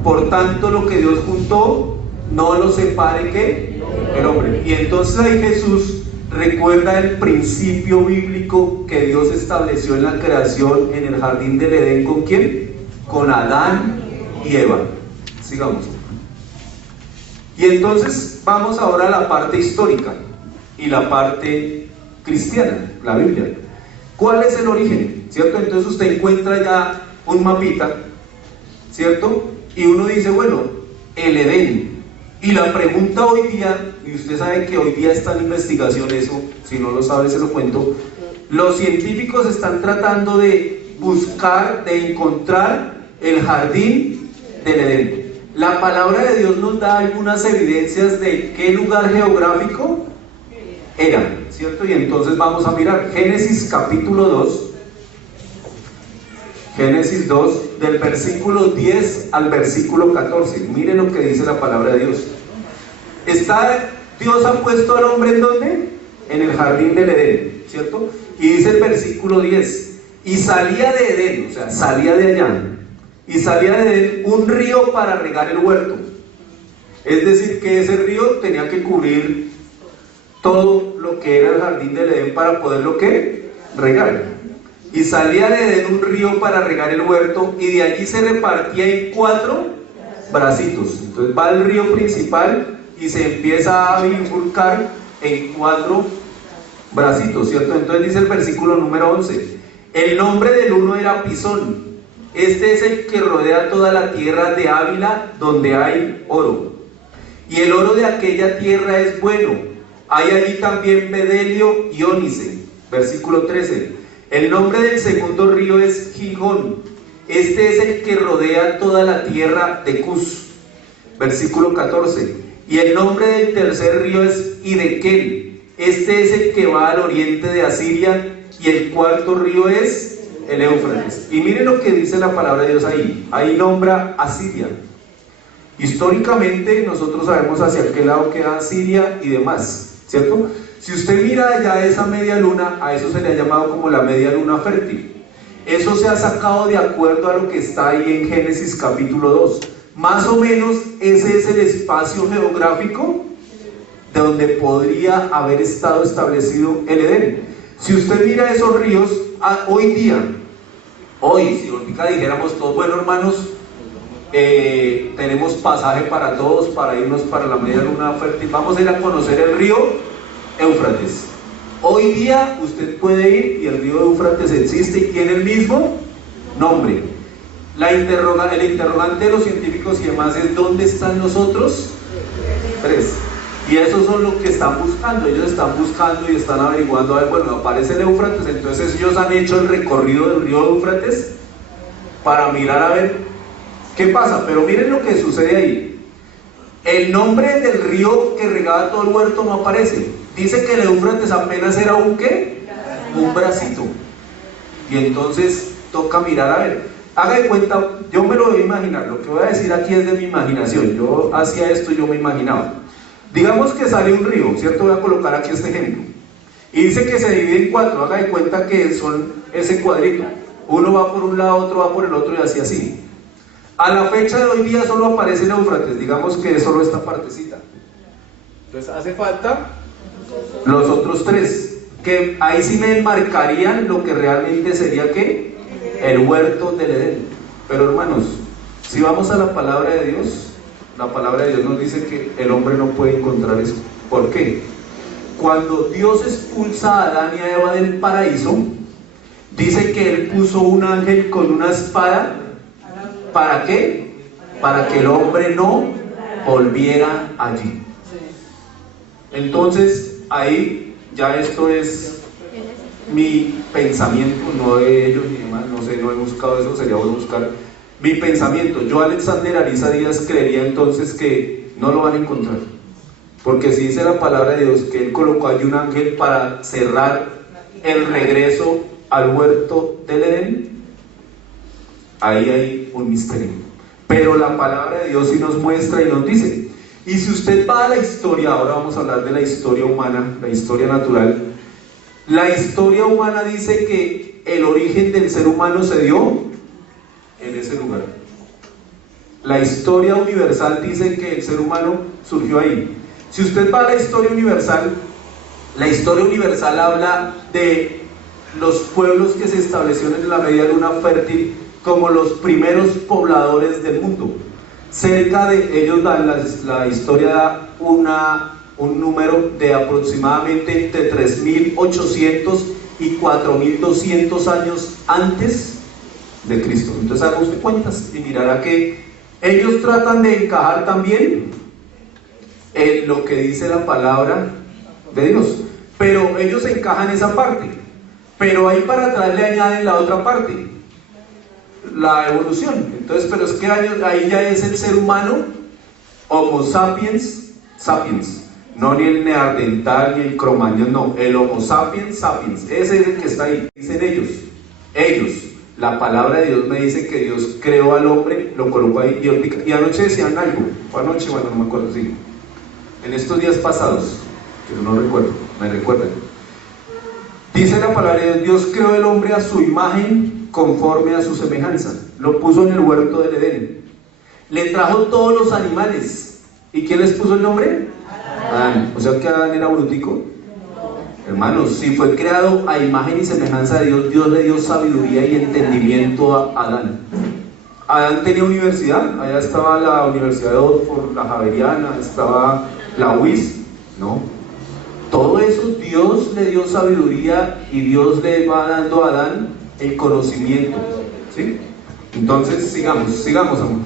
Por tanto, lo que Dios juntó, no lo separe ¿qué? El hombre. Y entonces ahí Jesús recuerda el principio bíblico que Dios estableció en la creación en el jardín del Edén. ¿Con quién? Con Adán y Eva. Sigamos. Y entonces vamos ahora a la parte histórica y la parte cristiana, la Biblia. ¿Cuál es el origen? ¿Cierto? Entonces usted encuentra ya un mapita, ¿cierto? Y uno dice, bueno, el Edén. Y la pregunta hoy día, y usted sabe que hoy día está en investigación eso, si no lo sabe se lo cuento, los científicos están tratando de buscar, de encontrar el jardín del Edén. La palabra de Dios nos da algunas evidencias de qué lugar geográfico era, ¿cierto? Y entonces vamos a mirar Génesis capítulo 2, Génesis 2, del versículo 10 al versículo 14. Miren lo que dice la palabra de Dios. Dios ha puesto al hombre ¿en dónde? En el jardín del Edén, ¿cierto? Y dice el versículo 10, y salía de Edén, o sea, salía de allá, y salía de Edén un río para regar el huerto. Es decir, que ese río tenía que cubrir todo lo que era el jardín del Edén para poderlo ¿qué? Regar. Y salía de Edén un río para regar el huerto, y de allí se repartía en 4 bracitos. Entonces va el río principal y se empieza a bifurcar en 4 bracitos, ¿cierto? Entonces dice el versículo número 11, el nombre del uno era Pisón. Este es el que rodea toda la tierra de Ávila, donde hay oro. Y el oro de aquella tierra es bueno. Hay allí también bedelio y ónice. Versículo 13. El nombre del segundo río es Gihón. Este es el que rodea toda la tierra de Cus. Versículo 14. Y el nombre del tercer río es Hidekel. Este es el que va al oriente de Asiria. Y el cuarto río es el Éufrates. Y miren lo que dice la palabra de Dios ahí. Ahí nombra Asiria. Históricamente nosotros sabemos hacia qué lado queda Asiria y demás, ¿cierto? Si usted mira allá esa media luna, a eso se le ha llamado como la media luna fértil. Eso se ha sacado de acuerdo a lo que está ahí en Génesis capítulo 2. Más o menos ese es el espacio geográfico de donde podría haber estado establecido el Edén. Si usted mira esos ríos, hoy día, si ahorita dijéramos todos, bueno hermanos, tenemos pasaje para todos para irnos para la media luna fértil, vamos a ir a conocer el río Éufrates. Hoy día usted puede ir y el río Éufrates existe y tiene el mismo nombre. El interrogante de los científicos y demás es ¿dónde están los otros 3? Y esos son los que están buscando. Ellos están buscando y están averiguando, a ver, bueno, aparece el Éufrates, entonces ellos han hecho el recorrido del río Éufrates para mirar a ver qué pasa. Pero miren lo que sucede ahí. El nombre del río que regaba todo el huerto no aparece. Dice que el Éufrates apenas era un ¿qué? Un bracito. Y entonces toca mirar a ver. Haga de cuenta, yo me lo voy a imaginar. Lo que voy a decir aquí es de mi imaginación. Yo hacía esto y yo me imaginaba. Digamos que sale un río, ¿cierto? Voy a colocar aquí este ejemplo. Y dice que se divide en 4. Haga de cuenta que son ese cuadrito. Uno va por un lado, otro va por el otro y así. A la fecha de hoy día solo aparece el Éufrates. Digamos que es solo esta partecita. Entonces hace falta los otros 3, que ahí sí me enmarcarían lo que realmente sería ¿qué? El huerto del Edén. Pero hermanos, si vamos a la palabra de Dios, la palabra de Dios nos dice que el hombre no puede encontrar eso. ¿Por qué? Cuando Dios expulsa a Adán y a Eva del paraíso, dice que Él puso un ángel con una espada. ¿Para qué? Para que el hombre no volviera allí. Entonces, ahí ya esto es mi pensamiento, no de ellos ni demás, no sé, no he buscado eso, sería bueno buscar mi pensamiento. Yo, Alexander Ariza Díaz, creería entonces que no lo van a encontrar, porque si dice la palabra de Dios que Él colocó allí un ángel para cerrar el regreso al huerto del Edén, ahí hay un misterio. Pero la palabra de Dios sí nos muestra y nos dice. Y si usted va a la historia, ahora vamos a hablar de la historia humana, la historia natural, La historia humana dice que el origen del ser humano se dio en ese lugar. La historia universal dice que el ser humano surgió ahí. Si usted va a la historia universal habla de los pueblos que se establecieron en la media luna fértil como los primeros pobladores del mundo. Cerca de ellos la historia da un número de aproximadamente entre 3.800 y 4.200 años antes de Cristo. Entonces haga usted cuentas y mirará que ellos tratan de encajar también en lo que dice la palabra de Dios, pero ellos encajan esa parte, pero ahí para atrás le añaden la otra parte, la evolución. Entonces, pero es que ahí ya es el ser humano, Homo sapiens sapiens, no ni el neandertal ni el cromañón, no, el Homo sapiens sapiens, ese es el que está ahí. Dicen ellos, la palabra de Dios me dice que Dios creó al hombre, lo colocó ahí, y anoche decían algo, o anoche, bueno, no me acuerdo, sí, en estos días pasados, que no recuerdo, me recuerdan. Dice la palabra de Dios, Dios creó el hombre a su imagen, conforme a su semejanza, lo puso en el huerto del Edén, le trajo todos los animales. ¿Y quién les puso el nombre? Adán. O sea que Adán era brutico. Hermanos, si fue creado a imagen y semejanza de Dios, Dios le dio sabiduría y entendimiento a Adán. Adán tenía universidad, allá estaba la Universidad de Oxford, la Javeriana, estaba la UIS, ¿no? Todo eso Dios le dio sabiduría y Dios le va dando a Adán el conocimiento, ¿sí? Entonces, sigamos, amor.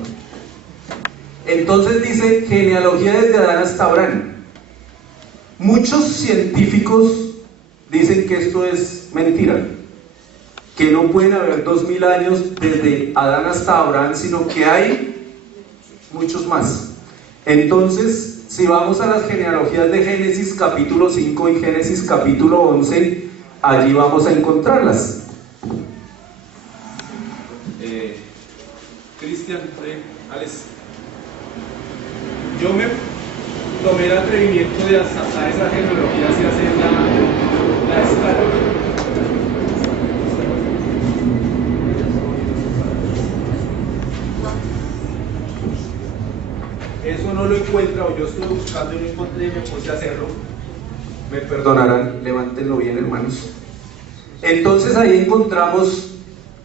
Entonces dice, genealogía desde Adán hasta Abraham. Muchos científicos dicen que esto es mentira, que no pueden haber 2000 años desde Adán hasta Abraham, sino que hay muchos más. Entonces, si vamos a las genealogías de Génesis capítulo 5 y Génesis capítulo 11, allí vamos a encontrarlas. Cristian, Alex, yo me tomé el atrevimiento de hasta esa genealogía y hacer la escala. Eso no lo encuentra, o yo estoy buscando y no encontré y me puse a hacerlo. Me perdonarán, levántenlo bien, hermanos. Entonces ahí encontramos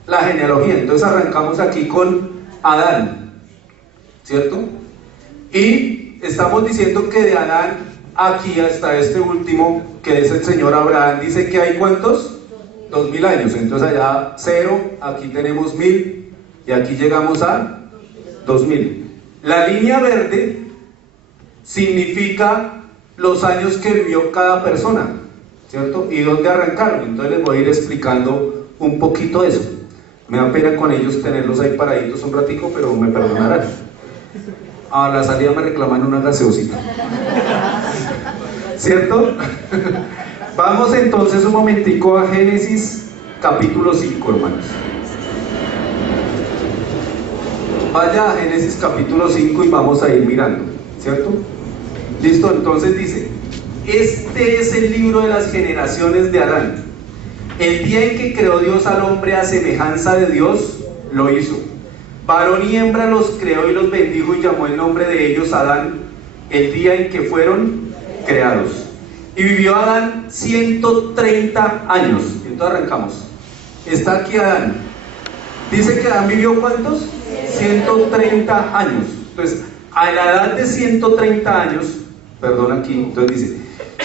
la genealogía. Entonces arrancamos aquí con Adán, ¿cierto? Y estamos diciendo que de Adán aquí hasta este último, que es el señor Abraham, dice que hay ¿cuántos? 2000 años. Entonces allá 0, aquí tenemos 1000 y aquí llegamos a 2000. La línea verde significa los años que vivió cada persona, ¿cierto? Y dónde arrancaron. Entonces les voy a ir explicando un poquito de eso. Me da pena con ellos tenerlos ahí paraditos un ratico, pero me perdonarán. A la salida me reclaman una gaseosita, ¿cierto? Vamos entonces un momentico a Génesis capítulo 5, hermanos. Vaya a Génesis capítulo 5 y vamos a ir mirando, ¿cierto? Listo, entonces dice, este es el libro de las generaciones de Adán. El día en que creó Dios al hombre a semejanza de Dios, lo hizo. Varón y hembra los creó y los bendijo y llamó el nombre de ellos Adán, el día en que fueron creados. Y vivió Adán 130 años. Entonces arrancamos. Está aquí Adán. Dice que Adán vivió ¿cuántos? 130 años. Entonces, a la edad de 130 años, perdón aquí, entonces dice,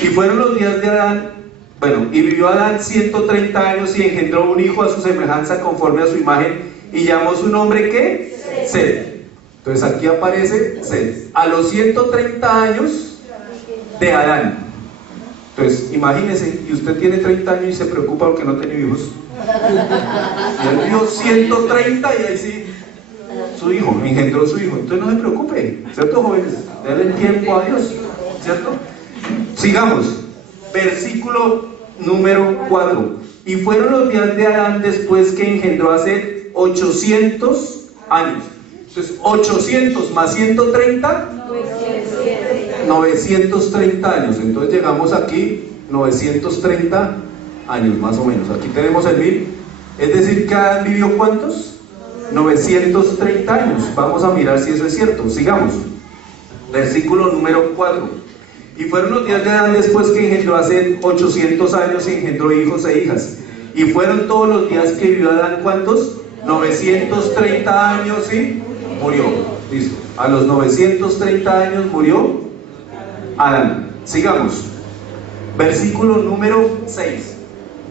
y fueron los días de Adán, bueno, y vivió Adán 130 años y engendró un hijo a su semejanza conforme a su imagen, y llamó su nombre, ¿qué? Set. Entonces aquí aparece Set. A los 130 años de Adán. Entonces, imagínese, y usted tiene 30 años y se preocupa porque no tiene hijos. Y él vivió 130 y ahí sí, su hijo, engendró su hijo. Entonces no se preocupe, ¿cierto, jóvenes? Denle el tiempo a Dios, ¿cierto? Sigamos. Versículo número 4. Y fueron los días de Adán después que engendró a Set 800 años. Entonces, 800 más 130, 930 años. Entonces llegamos aquí, 930 años más o menos. Aquí tenemos el 1000. Es decir, que Adán vivió ¿cuántos? 930 años. Vamos a mirar si eso es cierto. Sigamos. Versículo número 4. Y fueron los días de Adán después que engendró a Set 800 años y engendró hijos e hijas. Y fueron todos los días que vivió Adán, ¿cuántos? 930 años y murió. Listo. A los 930 años murió Adán. Sigamos. Versículo número 6.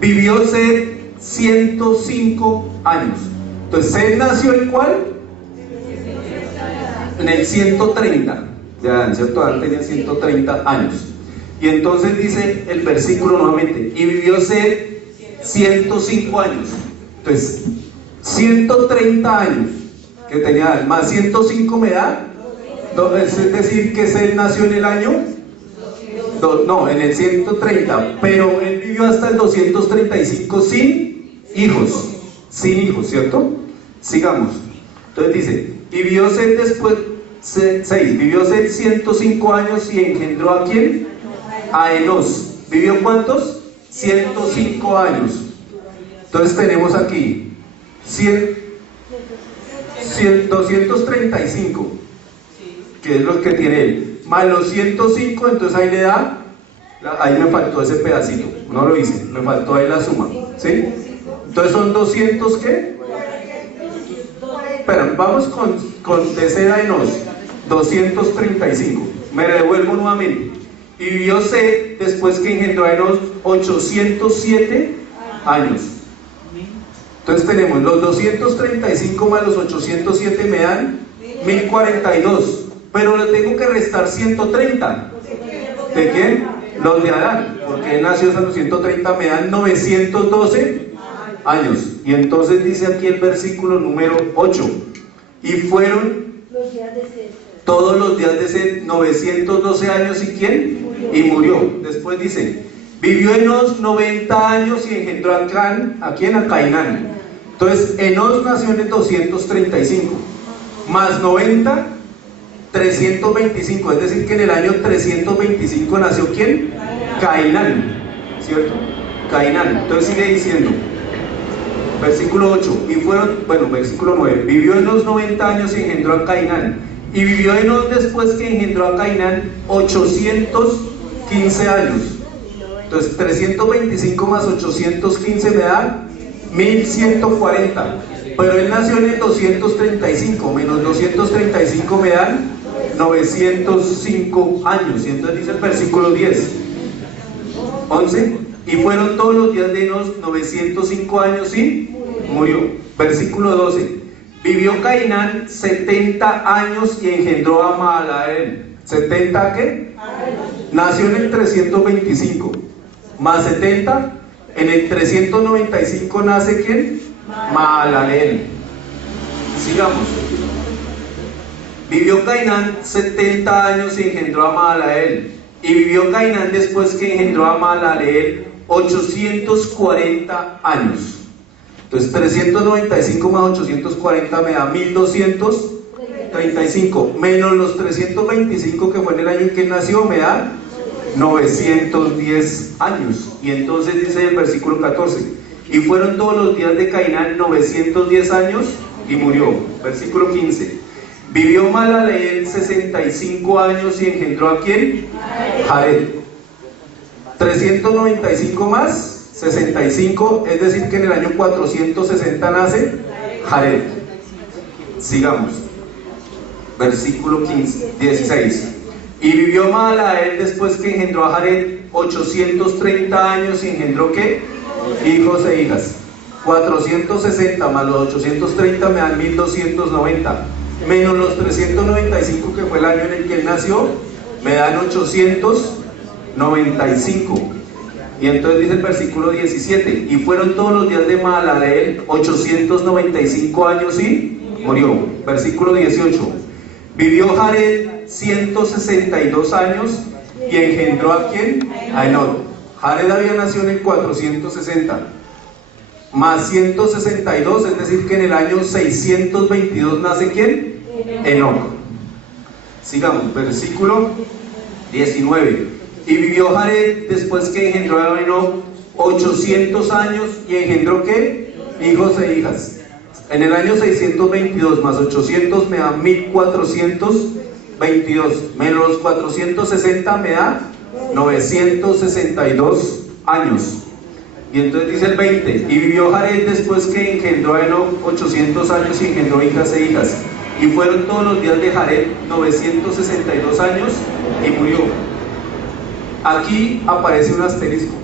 Vivió Set 105 años. Entonces, Set nació ¿en cuál? En el 130 de Adán, ¿cierto? Adán tenía 130 años. Y entonces dice el versículo nuevamente, y vivió Set 105 años. Entonces, 130 años que tenía Adán, más 105 me da, es decir, que Set nació en el año, no, en el 130, pero él vivió hasta el 235 sin hijos, ¿cierto? Sigamos. Entonces dice, y vivió Set después, 6, vivió Set 105 años y engendró ¿a quién? A Enos. ¿Vivió cuántos? 105 años. Entonces tenemos aquí 235, que es lo que tiene él, más los 105, entonces ahí le da, ahí me faltó ese pedacito, no lo hice, me faltó ahí la suma, ¿sí? Entonces son 200, ¿qué? Espera, vamos con de Set a Enos, 235, me devuelvo nuevamente. Y vivió Set después que engendró a Enos 807 años. Entonces tenemos los 235 más los 807 me dan 1042, pero le tengo que restar 130. ¿De quién? Los de Adán, porque él nació a los 130, me dan 912 años. Y entonces dice aquí el versículo número 8, y fueron todos los días de Set 912 años, ¿y quién? Y murió. Después dice, vivió Enos 90 años y engendró a Can, ¿a quién? A Cainán. Entonces, Enos nació en el 235, más 90, 325, es decir, que en el año 325 nació ¿quién? Cainán, ¿cierto? Cainán. Entonces sigue diciendo, versículo 8, y fueron, versículo 9, vivió Enos 90 años y engendró a Cainán. Y vivió Enos después que engendró a Cainán 815 años. Entonces 325 más 815 me da 1140. Pero él nació en el 235, menos 235 me dan 905 años. Y entonces dice el versículo 10, 11, y fueron todos los días de Enos 905 años y murió. Versículo 12, vivió Cainán 70 años y engendró a Mahalaleel. ¿70 qué? Nació en el 325, más 70, en el 395 nace ¿quién? Mahalaleel. Sigamos. Vivió Cainán 70 años y engendró a Mahalaleel. Y vivió Cainán después que engendró a Mahalaleel 840 años. Entonces 395 más 840 me da 1235, menos los 325 que fue en el año en que nació, me da 910 años. Y entonces dice el versículo 14, y fueron todos los días de Cainán 910 años y murió. Versículo 15, vivió Mahalaleel 65 años y engendró ¿a quién? Jared. 395 más 65, es decir que en el año 460 nace Jared. Sigamos. Versículo 16, y vivió Mahalaleel después que engendró a Jared 830 años y engendró ¿qué? Hijos e hijas. 460 más los 830 me dan 1290, menos los 395 que fue el año en el que él nació, me dan 895. Y entonces dice el versículo 17, y fueron todos los días de Mahalaleel 895 años y murió. Versículo 18, vivió Jared 162 años y engendró ¿a quién? A Enoc. Jared había nacido en el 460, más 162, es decir que en el año 622 nace ¿quién? Enoc. Sigamos, versículo 19, y vivió Jared después que engendró a Enoc 800 años y engendró ¿qué? Hijos e hijas. En el año 622 más 800 me da 1422, menos 460 me da 962 años. Y entonces dice el 20, y vivió Jared después que engendró a Enoc 800 años y engendró hijas e hijas. Y fueron todos los días de Jared 962 años y murió. Aquí aparece un asterisco,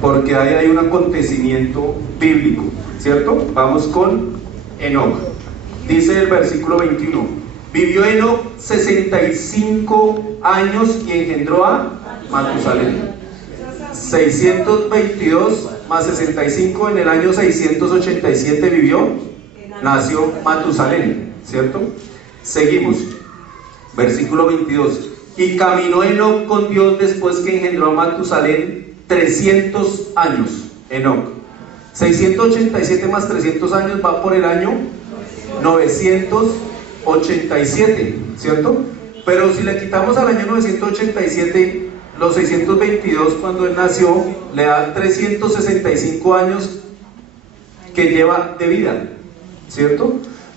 porque ahí hay un acontecimiento bíblico, ¿cierto? Vamos con Enoc. Dice el versículo 21, vivió Enoc 65 años y engendró a Matusalén. 622 más 65, en el año 687 nació Matusalén, ¿cierto? Seguimos, versículo 22, y caminó Enoc con Dios después que engendró a Matusalén 300 años, Enoc. 687 más 300 años va por el año 987, ¿cierto? Pero si le quitamos al año 987 los 622 cuando él nació, le da 365 años que lleva de vida, ¿cierto?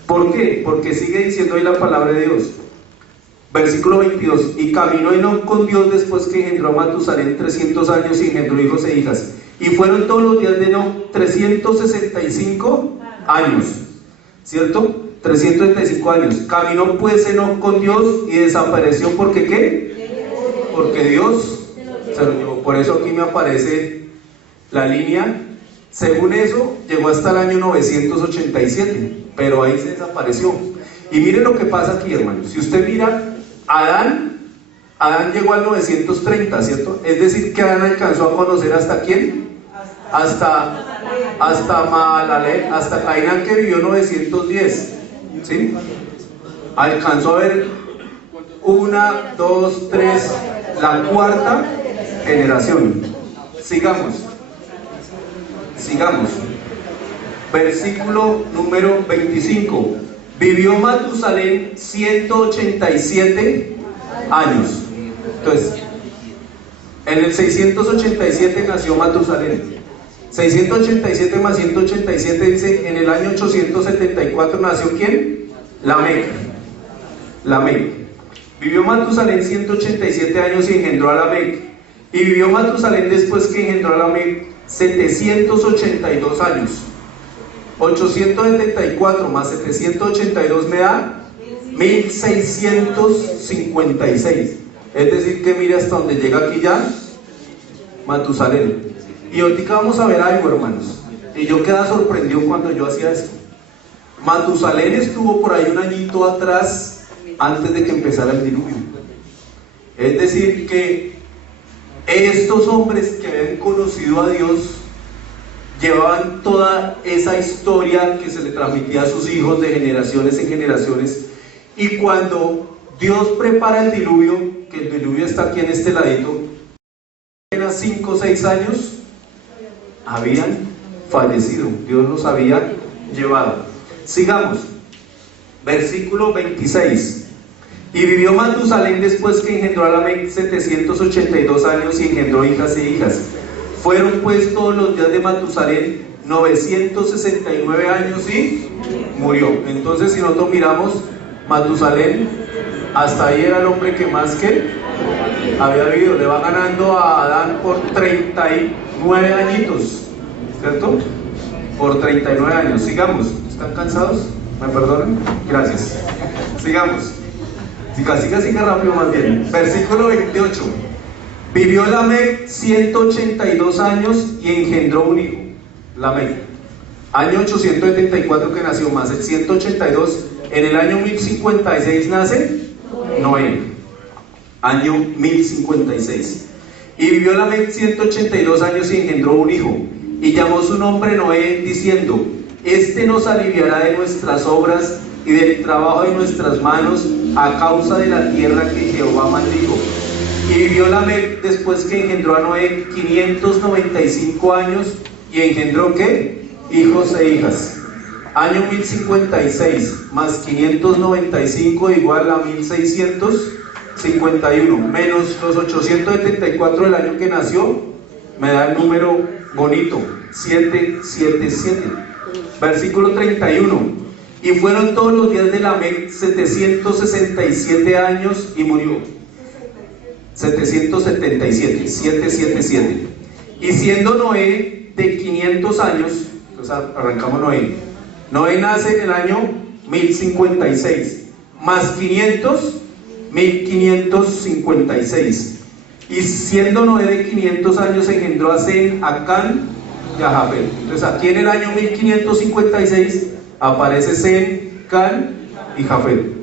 ¿Por qué? Porque sigue diciendo ahí la palabra de Dios. Versículo 22, y caminó Enoc con Dios después que engendró a Matusalén 300 años y engendró hijos e hijas. Y fueron todos los días de Enoc 365 años, ¿cierto? 365 años. Caminó pues Enoc con Dios y desapareció porque ¿qué? Porque Dios se lo llevó. Por eso aquí me aparece la línea. Según eso, llegó hasta el año 987, pero ahí se desapareció. Y miren lo que pasa aquí, hermanos. Si usted mira, Adán llegó al 930, ¿cierto? Es decir, que Adán alcanzó a conocer ¿hasta quién? Hasta Mahalalel, hasta Cainán, que vivió 910, ¿sí? Alcanzó a ver 1, 2, 3, la cuarta generación. Sigamos. Versículo número 25. Vivió Matusalén 187 años. Entonces, en el 687 nació Matusalén. 687 más 187 dice, en el año 874 nació ¿quién? Lamec. Vivió Matusalén 187 años y engendró a Lamec. Y vivió Matusalén después que engendró a Lamec 782 años. 874 más 782 me da 1656. Es decir, que mire hasta donde llega aquí ya Matusalén. Y ahorita vamos a ver algo, hermanos. Y yo quedaba sorprendido cuando yo hacía esto. Matusalén estuvo por ahí un añito atrás, antes de que empezara el diluvio. Es decir, que estos hombres que habían conocido a Dios llevaban toda esa historia que se le transmitía a sus hijos de generaciones en generaciones. Y cuando Dios prepara el diluvio, que el diluvio está aquí en este ladito, apenas 5 o 6 años habían fallecido. Dios los había llevado. Sigamos. Versículo 26. Y vivió Matusalén después que engendró a Lamec 782 años y engendró hijas e hijas. Fueron pues todos los días de Matusalén 969 años y murió. Entonces, si nosotros miramos, Matusalén hasta ahí era el hombre que más que había vivido. Le va ganando a Adán por 39 añitos, ¿cierto? Por 39 años. Sigamos. ¿Están cansados? ¿Me perdonan? Gracias. Sigamos. Siga rápido más bien. Versículo 28. Vivió Lamec 182 años y engendró un hijo. Lamec. Año 874 que nació, más el 182. En el año 1056 nace Noé. Año 1056. Y vivió Lamec 182 años y engendró un hijo. Y llamó su nombre Noé, diciendo: Este nos aliviará de nuestras obras y del trabajo de nuestras manos, a causa de la tierra que Jehová maldijo. Y vivió Lamec después que engendró a Noé 595 años y engendró ¿qué? Hijos e hijas. Año 1056 más 595 igual a 1651, menos los 874 del año que nació me da el número bonito, 777. Versículo 31. Y fueron todos los días de Lamec 767 años y murió. 777, 777. Y siendo Noé de 500 años, entonces arrancamos Noé. Noé nace en el año 1056, más 500, 1556. Y siendo Noé de 500 años engendró a Sem, a Can y a Jafet. Entonces aquí en el año 1556 aparece Sem, Can y Jafet.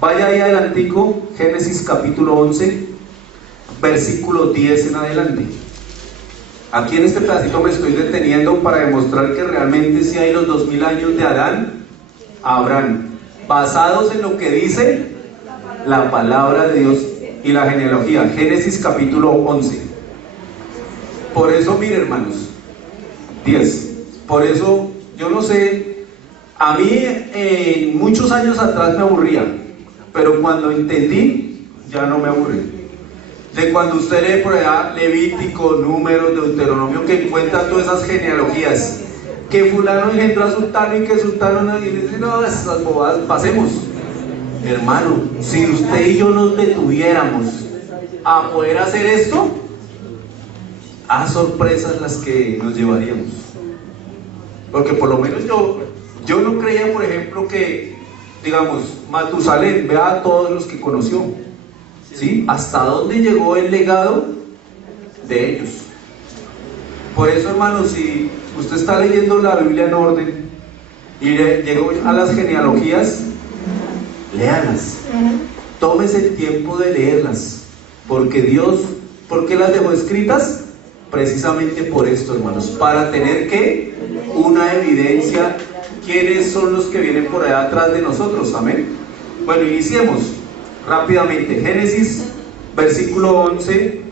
Vaya ahí adelantico, Génesis capítulo 11, versículo 10 en adelante. Aquí en este pedacito me estoy deteniendo para demostrar que realmente sí hay los 2000 años de Adán a Abraham, basados en lo que dice la palabra de Dios y la genealogía. Génesis capítulo 11. Por eso, mire hermanos, 10. Por eso, yo no sé, a mí muchos años atrás me aburría, pero cuando entendí, ya no me aburre. De cuando usted lee por allá Levítico, Números, Deuteronomio, que encuentra todas esas genealogías, que fulano engendró a sultano y que sultano no, y dice, no, esas bobadas, pasemos. Hermano, si usted y yo nos detuviéramos a poder hacer esto, a sorpresas las que nos llevaríamos. Porque por lo menos yo no creía, por ejemplo, que, digamos, Matusalén, vea a todos los que conoció, ¿sí? ¿Hasta dónde llegó el legado de ellos? Por eso, hermano, si usted está leyendo la Biblia en orden y llegó a las genealogías, léalas, tómese el tiempo de leerlas, porque Dios, ¿por qué las dejó escritas? Precisamente por esto, hermanos, para tener que una evidencia, quiénes son los que vienen por allá atrás de nosotros, amén. Bueno, iniciemos rápidamente. Génesis, versículo 11,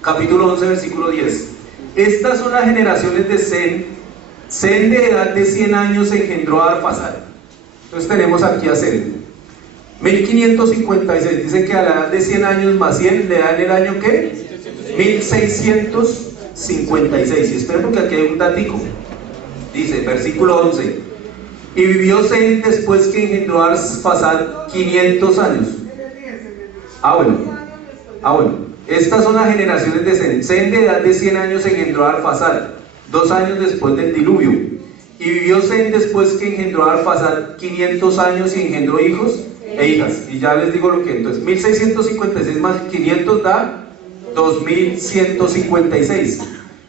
capítulo 11, versículo 10. Estas son las generaciones de Sem. Sem de edad de 100 años engendró a Arfaxad. Entonces tenemos aquí a Sem. 1556, dice que a la edad de 100 años más 100 le dan el año ¿qué? 1656. Y esperen porque aquí hay un datico. Dice, versículo 11. Y vivió Sem después que engendró a Arfaxad 500 años. Bueno. Estas son las generaciones de Sem. Sem de edad de 100 años engendró a Arfaxad, 2 años después del diluvio. Y vivió Sem después que engendró a Arfaxad 500 años y engendró hijos e hijas. Y ya les digo lo que entonces 1656 más 500 da 2156.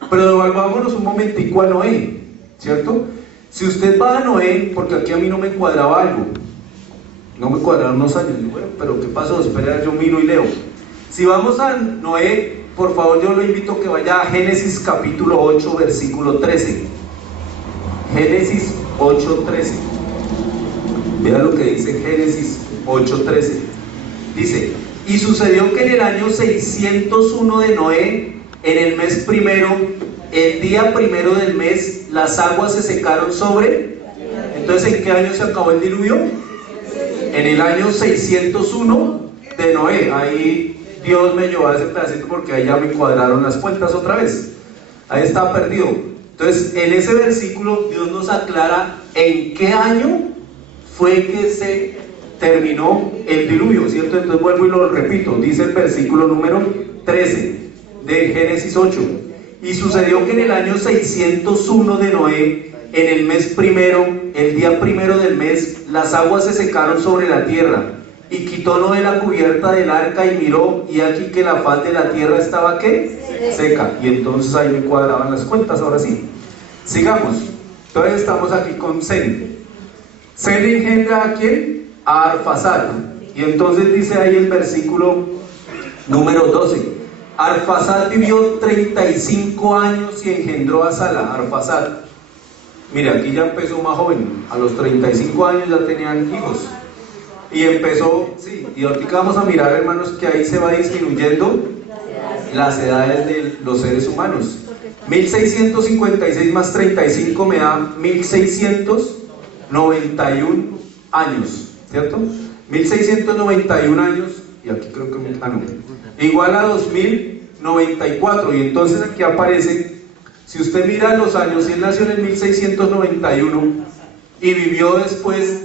Pero devolvámonos un momentico a Noé, ¿cierto? Si usted va a Noé, porque aquí a mí no me cuadraba algo, no me cuadraron unos años, bueno, pero ¿qué pasó? Espera, yo miro y leo. Si vamos a Noé, por favor, yo lo invito a que vaya a Génesis capítulo 8, versículo 13. Génesis 8:13. Vea lo que dice Génesis 8:13. Dice, y sucedió que en el año 601 de Noé, en el mes primero, el día primero del mes, las aguas se secaron sobre. Entonces, ¿en qué año se acabó el diluvio? En el año 601 de Noé. Ahí Dios me llevó a ese pedacito porque ahí ya me cuadraron las cuentas otra vez. Ahí está perdido. Entonces, en ese versículo Dios nos aclara en qué año fue que se terminó el diluvio, ¿cierto? Entonces vuelvo y lo repito. Dice el versículo número 13 de Génesis 8. Y sucedió que en el año 601 de Noé, en el mes primero, el día primero del mes, las aguas se secaron sobre la tierra. Y quitó Noé la cubierta del arca y miró, y aquí que la faz de la tierra estaba ¿qué? Seca. Y entonces ahí me cuadraban las cuentas, ahora sí. Sigamos. Entonces estamos aquí con Sem. Sem engendra ¿a quién? A Arfaxad. Y entonces dice ahí el versículo número 12. Arfaxad vivió 35 años y engendró a Sala. Arfaxad. Mire, aquí ya empezó más joven. A los 35 años ya tenían hijos. Y empezó, sí, y ahorita vamos a mirar, hermanos, que ahí se va disminuyendo las edades de los seres humanos. 1656 más 35 me da 1691 años, ¿cierto? 1691 años, y aquí creo que igual a 2000 1694, y entonces aquí aparece, si usted mira los años, él nació en el 1691 y vivió después,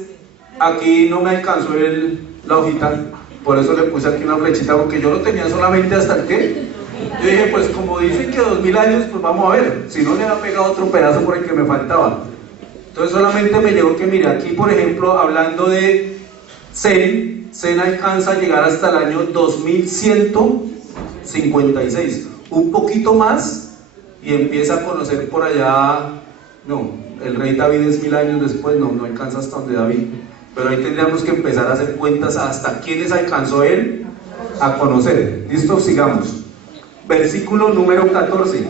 aquí no me alcanzó la hojita, por eso le puse aquí una flechita, porque yo lo tenía solamente hasta el qué. Yo dije, pues como dicen que 2000 años, pues vamos a ver, si no le ha pegado otro pedazo por el que me faltaba. Entonces solamente me llegó que, mire, aquí por ejemplo, hablando de Zen alcanza a llegar hasta el año 2156, un poquito más, y empieza a conocer por allá, no, el rey David es 1000 años después, no alcanza hasta donde David, pero ahí tendríamos que empezar a hacer cuentas hasta quiénes alcanzó él a conocer. ¿Listo? Sigamos. Versículo número 14.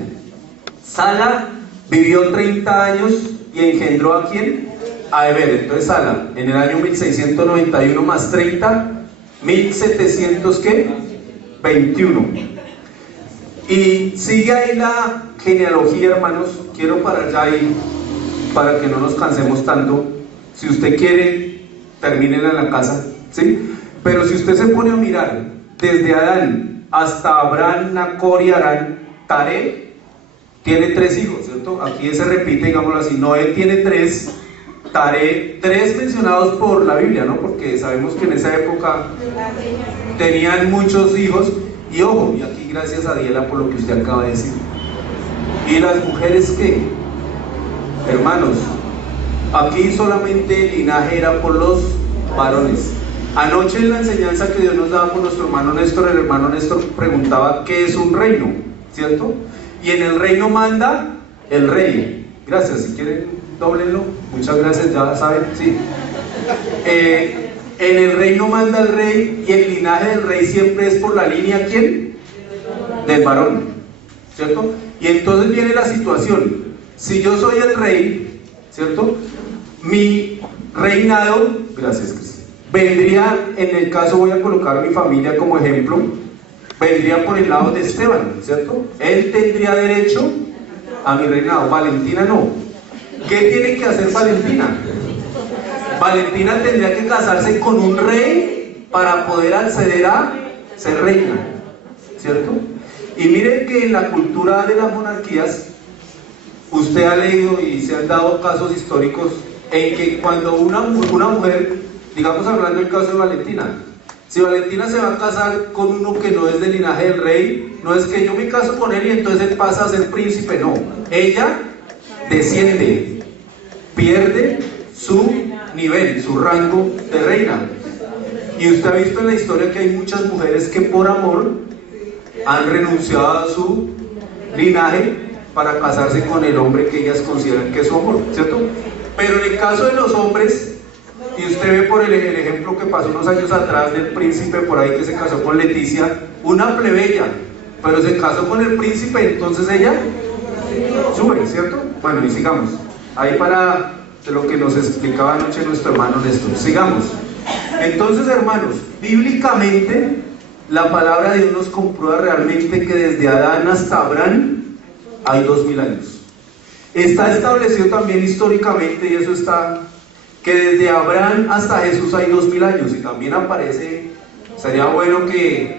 Sala vivió 30 años y engendró ¿a quién? A Eber. Entonces Sala, en el año 1691 más 30, 1700 ¿qué? 21. Y sigue ahí la genealogía, hermanos. Quiero parar ya ahí para que no nos cansemos tanto. Si usted quiere, termínela en la casa, ¿sí? Pero si usted se pone a mirar desde Adán hasta Abraham, Nacor y Harán, Taré tiene 3 hijos, ¿cierto? Aquí se repite, digámoslo así, Noé tiene 3, Taré 3 mencionados por la Biblia, ¿no? Porque sabemos que en esa época tenían muchos hijos, y ojo, y aquí gracias a Diela por lo que usted acaba de decir. ¿Y las mujeres qué? Hermanos, aquí solamente el linaje era por los varones. Anoche en la enseñanza que Dios nos daba por nuestro hermano Néstor, el hermano Néstor preguntaba qué es un reino, ¿cierto? Y en el reino manda el rey. Gracias, si quieren doblenlo, muchas gracias, ya saben, sí. En el reino manda el rey, y el linaje del rey siempre es por la línea, ¿quién? Del varón, ¿cierto? Y entonces viene la situación, si yo soy el rey, ¿cierto? Mi reinado, gracias Cristian, vendría, en el caso voy a colocar a mi familia como ejemplo, vendría por el lado de Esteban, ¿cierto? Él tendría derecho a mi reinado, Valentina no. ¿Qué tiene que hacer Valentina? Valentina tendría que casarse con un rey para poder acceder a ser reina, ¿cierto? Y miren que en la cultura de las monarquías, usted ha leído y se han dado casos históricos en que cuando una mujer, digamos hablando del caso de Valentina, si Valentina se va a casar con uno que no es del linaje del rey, no es que yo me caso con él y entonces él pasa a ser príncipe, no. Ella desciende, pierde su nivel, su rango de reina. Y usted ha visto en la historia que hay muchas mujeres que por amor han renunciado a su linaje para casarse con el hombre que ellas consideran que es su amor, ¿cierto? Pero en el caso de los hombres, y usted ve por el ejemplo que pasó unos años atrás del príncipe por ahí que se casó con Leticia, una plebeya, pero se casó con el príncipe, entonces ella sube, ¿cierto? Bueno, y sigamos. Ahí para lo que nos explicaba anoche nuestro hermano Néstor. Sigamos. Entonces, hermanos, bíblicamente la palabra de Dios nos comprueba realmente que desde Adán hasta Abraham hay 2000 años. Está establecido también históricamente, y eso está, que desde Abraham hasta Jesús hay 2000 años, y también aparece, sería bueno que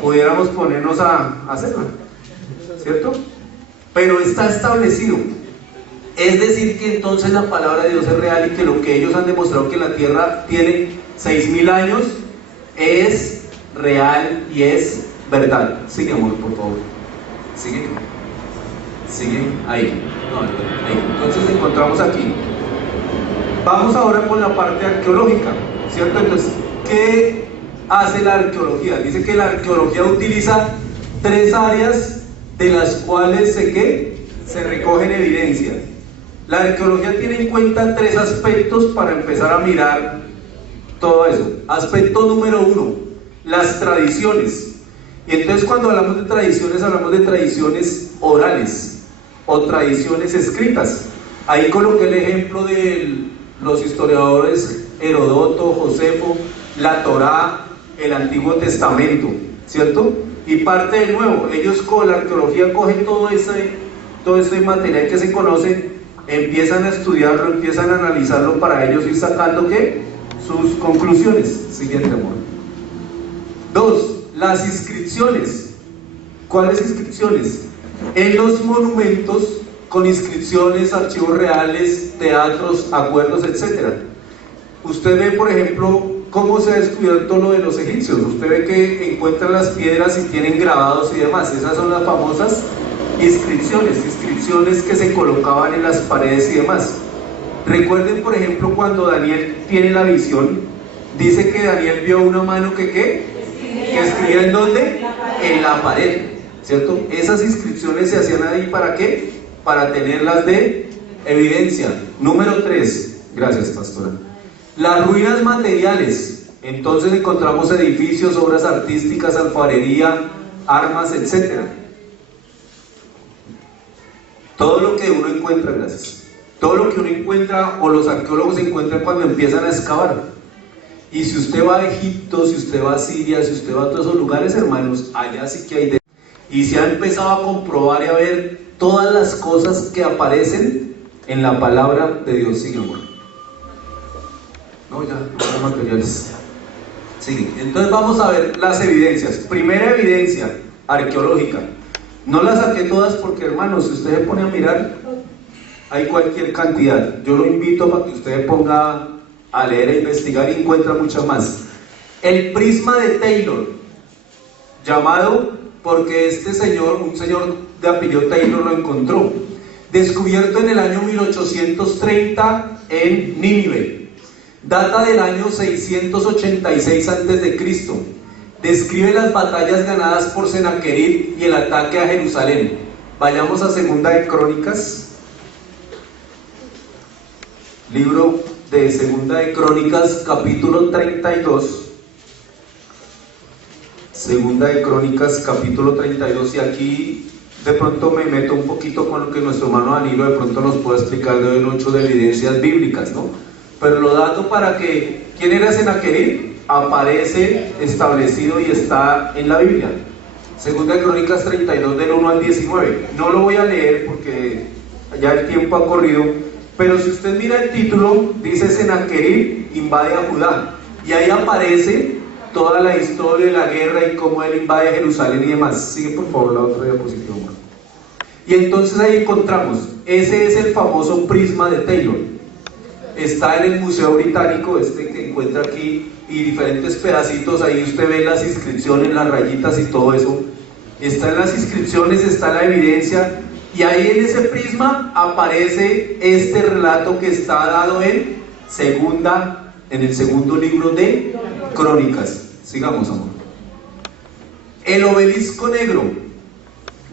pudiéramos ponernos a hacerlo, ¿cierto? Pero está establecido. Es decir que entonces la palabra de Dios es real, y que lo que ellos han demostrado que la tierra tiene 6000 años es real y es verdad. Sigue, amor, por favor. Sigue. Sigue ahí. No, ahí. Entonces encontramos aquí. Vamos ahora con la parte arqueológica, ¿cierto? Entonces, ¿qué hace la arqueología? Dice que la arqueología utiliza 3 áreas de las cuales se recogen evidencias. La arqueología tiene en cuenta 3 aspectos para empezar a mirar todo eso. Aspecto número 1, las tradiciones. Y entonces cuando hablamos de tradiciones orales o tradiciones escritas. Ahí coloqué el ejemplo de los historiadores Herodoto, Josefo, la Torá, el Antiguo Testamento, ¿cierto? Y parte del Nuevo. Ellos con la arqueología cogen todo ese material que se conoce, empiezan a estudiarlo, empiezan a analizarlo para ellos ir sacando ¿qué? Sus conclusiones. Siguiente, amor. 2. Las inscripciones. ¿Cuáles inscripciones? En los monumentos con inscripciones, archivos reales, teatros, acuerdos, etc. Usted ve, por ejemplo, cómo se ha descubierto lo de los egipcios. Usted ve que encuentran las piedras y tienen grabados y demás. Esas son las famosas inscripciones que se colocaban en las paredes y demás. Recuerden, por ejemplo, cuando Daniel tiene la visión, dice que Daniel vio una mano que escribía ¿en dónde? En la pared, ¿cierto? Esas inscripciones se hacían ahí ¿para qué? Para tenerlas de evidencia. Número 3, gracias pastora. Las ruinas materiales. Entonces encontramos edificios, obras artísticas, alfarería, armas, etc. Todo lo que uno encuentra, gracias. Todo lo que uno encuentra o los arqueólogos encuentran cuando empiezan a excavar. Y si usted va a Egipto, si usted va a Siria, si usted va a todos esos lugares, hermanos, allá sí que hay y se ha empezado a comprobar y a ver todas las cosas que aparecen en la palabra de Dios. Sigue, amor. No, ya, no materiales. Sigue. Entonces vamos a ver las evidencias. Primera evidencia arqueológica. No las saqué todas porque, hermanos, si usted se pone a mirar, hay cualquier cantidad. Yo lo invito para que usted se ponga a leer e investigar y encuentra muchas más. El prisma de Taylor, llamado porque este señor, un señor de apellido Taylor, lo encontró, descubierto en el año 1830 en Nínive. Data del año 686 a.C. Describe las batallas ganadas por Sennacherib y el ataque a Jerusalén. Vayamos a Segunda de Crónicas. Libro de Segunda de Crónicas, capítulo 32. Segunda de Crónicas, capítulo 32. Y aquí de pronto me meto un poquito con lo que nuestro hermano Danilo de pronto nos puede explicar de hoy mucho de evidencias bíblicas, ¿no? Pero lo dato para que, ¿quién era Sennacherib? Aparece establecido y está en la Biblia. Segunda de Crónicas 32 del 1 al 19. No lo voy a leer porque ya el tiempo ha corrido, pero si usted mira el título, dice Sennacherib invade a Judá, y ahí aparece toda la historia de la guerra y cómo él invade Jerusalén y demás. Sigue por favor la otra diapositiva. Y entonces ahí encontramos, ese es el famoso prisma de Taylor. Está en el Museo Británico, este que encuentra aquí, y diferentes pedacitos, ahí usted ve las inscripciones, las rayitas y todo eso. Está en las inscripciones, está la evidencia, y ahí en ese prisma aparece este relato que está dado en el segundo libro de Crónicas. Sigamos, amor. El obelisco negro,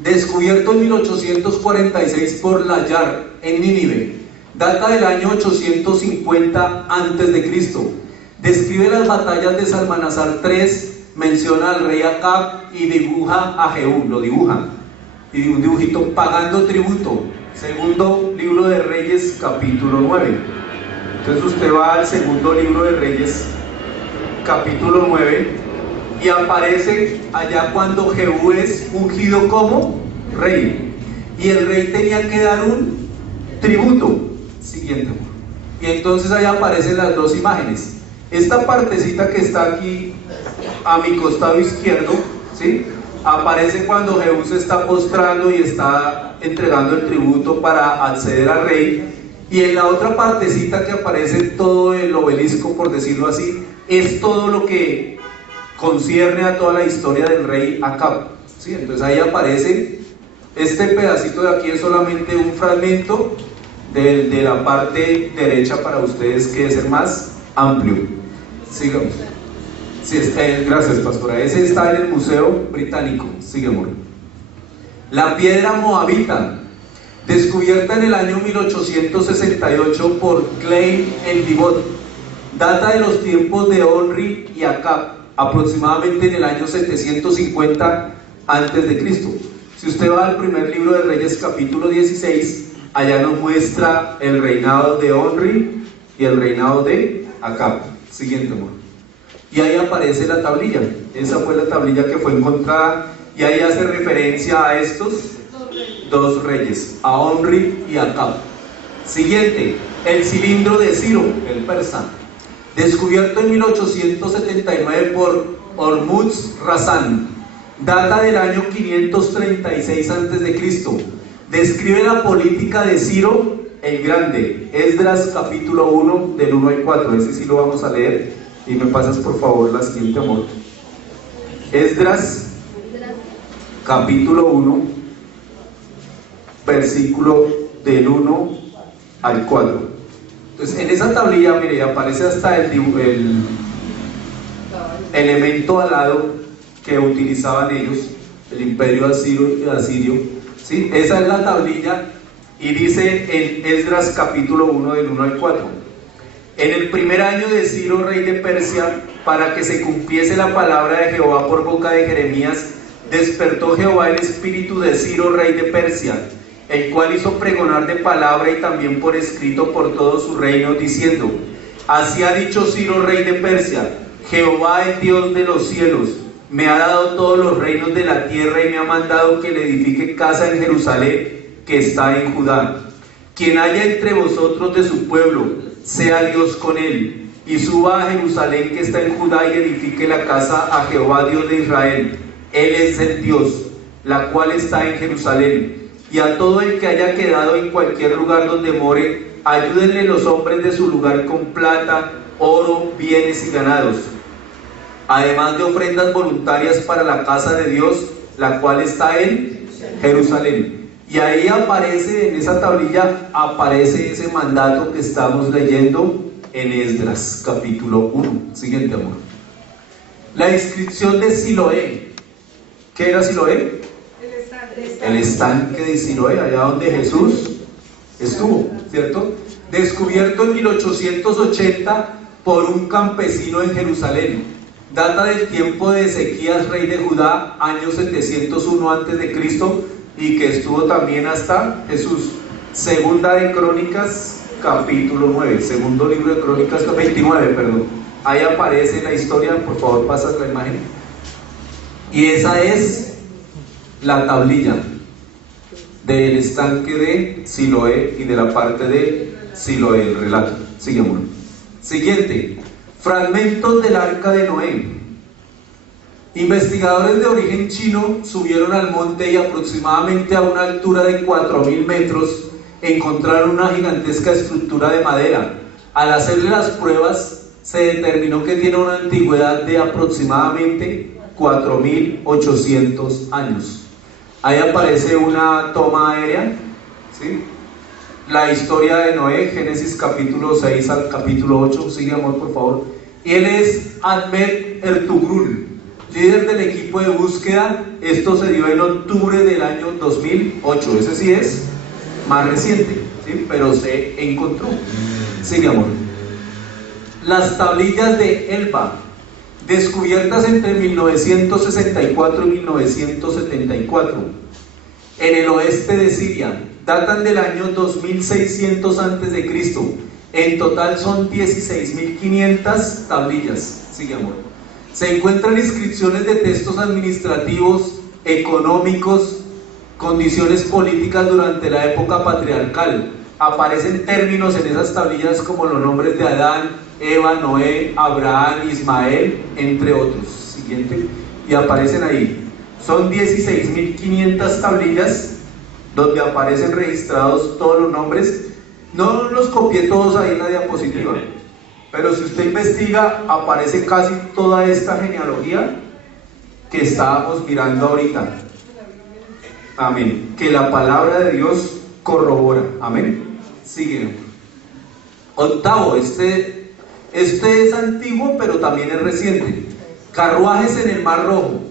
descubierto en 1846 por Layard en Nínive, data del año 850 a.C. Describe las batallas de Salmanasar III, menciona al rey Acab y dibuja a Jehú, lo dibuja, y un dibujito pagando tributo. Segundo libro de Reyes, capítulo 9. Entonces usted va al segundo libro de Reyes, capítulo 9, y aparece allá cuando Jehú es ungido como rey, y el rey tenía que dar un tributo. Siguiente. Y entonces ahí aparecen las dos imágenes. Esta partecita que está aquí a mi costado izquierdo, ¿sí?, aparece cuando Jehú se está postrando y está entregando el tributo para acceder al rey, y en la otra partecita que aparece todo el obelisco, por decirlo así, es todo lo que concierne a toda la historia del rey Acab, ¿sí? Entonces ahí aparece, este pedacito de aquí es solamente un fragmento de la parte derecha para ustedes, que es el más amplio. Sigamos. Sí, gracias, pastora. Ese está en el Museo Británico. Sigamos. La piedra moabita, descubierta en el año 1868 por Klein el Divot, data de los tiempos de Onri y Acab, aproximadamente en el año 750 a.C. Si usted va al primer libro de Reyes, capítulo 16, allá nos muestra el reinado de Onri y el reinado de Acab. Siguiente, amor. Y ahí aparece la tablilla. Esa fue la tablilla que fue encontrada, y ahí hace referencia a estos dos reyes, a Onri y a Acab. Siguiente, el cilindro de Ciro, el persa, descubierto en 1879 por Hormuz Razan, Data del año 536 a.C. Describe la política de Ciro el Grande. Esdras capítulo 1 del 1 al 4. Ese sí lo vamos a leer. Y me pasas por favor la siguiente, amor. Esdras capítulo 1, versículo del 1 al 4. Entonces en esa tablilla, mire, aparece hasta el elemento alado que utilizaban ellos, el imperio asirio, ¿sí? Esa es la tablilla y dice en Esdras capítulo 1 del 1 al 4: en el primer año de Ciro rey de Persia, para que se cumpliese la palabra de Jehová por boca de Jeremías, despertó Jehová el espíritu de Ciro rey de Persia, el cual hizo pregonar de palabra y también por escrito por todo su reino, diciendo: así ha dicho Ciro rey de Persia, Jehová el Dios de los cielos me ha dado todos los reinos de la tierra y me ha mandado que le edifique casa en Jerusalén, que está en Judá. Quien haya entre vosotros de su pueblo, sea Dios con él, y suba a Jerusalén que está en Judá y edifique la casa a Jehová Dios de Israel. Él es el Dios, la cual está en Jerusalén. Y a todo el que haya quedado en cualquier lugar donde more, ayúdenle los hombres de su lugar con plata, oro, bienes y ganados, además de ofrendas voluntarias para la casa de Dios, la cual está en Jerusalén. Y ahí aparece, en esa tablilla, aparece ese mandato que estamos leyendo en Esdras, capítulo 1. Siguiente, amor. La inscripción de Siloé. ¿Qué era Siloé? El estanque de Siloé, allá donde Jesús estuvo, ¿cierto? Descubierto en 1880 por un campesino en Jerusalén. Data del tiempo de Ezequías, rey de Judá, año 701 a.C., y que estuvo también hasta Jesús. Segunda de Crónicas, capítulo 9. Segundo libro de Crónicas, 29, perdón. Ahí aparece la historia, por favor, pasas la imagen. Y esa es la tablilla del estanque de Siloé y de la parte de Siloé, el relato. Sigamos. Siguiente. Fragmentos del arca de Noé. Investigadores de origen chino subieron al monte y aproximadamente a una altura de 4.000 metros encontraron una gigantesca estructura de madera. Al hacerle las pruebas se determinó que tiene una antigüedad de aproximadamente 4.800 años. Ahí aparece una toma aérea, ¿sí? La historia de Noé, Génesis capítulo 6 al capítulo 8, sigue, amor, por favor. Y él es Ahmed Ertugrul, líder del equipo de búsqueda. Esto se dio en octubre del año 2008, ese sí es más reciente, ¿sí? Pero se encontró. Sigue, amor. Las tablillas de Elba, descubiertas entre 1964 y 1974, en el oeste de Siria, datan del año 2600 a.C. En total son 16.500 tablillas. Sigue, amor. Se encuentran inscripciones de textos administrativos, económicos, condiciones políticas durante la época patriarcal. Aparecen términos en esas tablillas como los nombres de Adán, Eva, Noé, Abraham, Ismael, entre otros. Siguiente. Y aparecen ahí. Son 16.500 tablillas donde aparecen registrados todos los nombres. No los copié todos ahí en la diapositiva, pero si usted investiga, aparece casi toda esta genealogía que estábamos mirando ahorita. Amén. Que la palabra de Dios corrobora. Amén. Sigue. Octavo, este es antiguo, pero también es reciente. Carruajes en el Mar Rojo.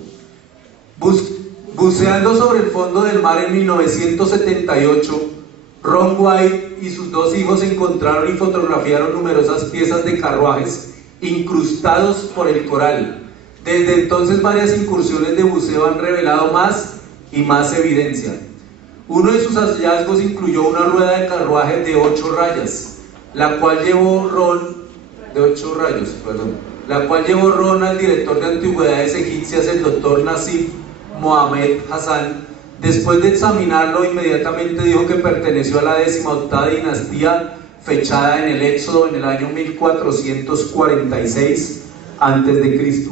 Buceando sobre el fondo del mar en 1978, Ron White y sus dos hijos encontraron y fotografiaron numerosas piezas de carruajes incrustados por el coral. Desde entonces varias incursiones de buceo han revelado más y más evidencia. Uno de sus hallazgos incluyó una rueda de carruaje de 8 rayas, la cual llevó Ron al director de antigüedades egipcias, el doctor Nasif Mohamed Hassan. Después de examinarlo, inmediatamente dijo que perteneció a la 18ª dinastía, fechada en el Éxodo en el año 1446 a.C.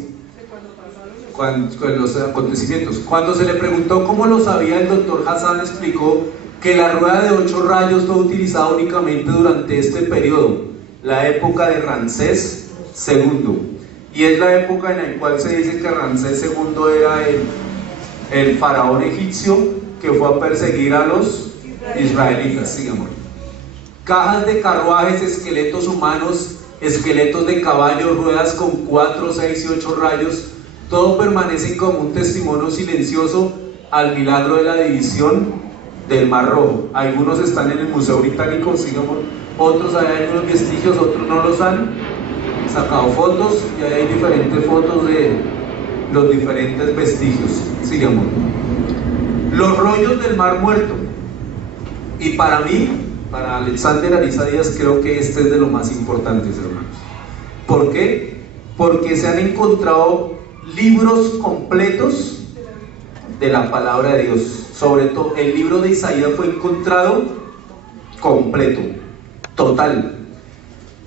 con los acontecimientos. Cuando se le preguntó cómo lo sabía, el doctor Hassan explicó que la rueda de 8 rayos fue utilizada únicamente durante este periodo, la época de Ramsés II, y es la época en la cual se dice que Ramsés II era el faraón egipcio que fue a perseguir a los israelitas. Sigamos. Cajas de carruajes, esqueletos humanos, esqueletos de caballos, ruedas con 4, 6 y 8 rayos, todo permanecen como un testimonio silencioso al milagro de la división del Mar Rojo. Algunos están en el Museo Británico, sigamos, otros hay algunos vestigios, otros no los han sacado fotos, y hay diferentes fotos de los diferentes vestigios. Sigamos. Los rollos del Mar Muerto. Y para mí, para Alexander Ariza Díaz, creo que este es de los más importantes, hermanos. ¿Por qué? Porque se han encontrado libros completos de la palabra de Dios. Sobre todo el libro de Isaías fue encontrado completo, total.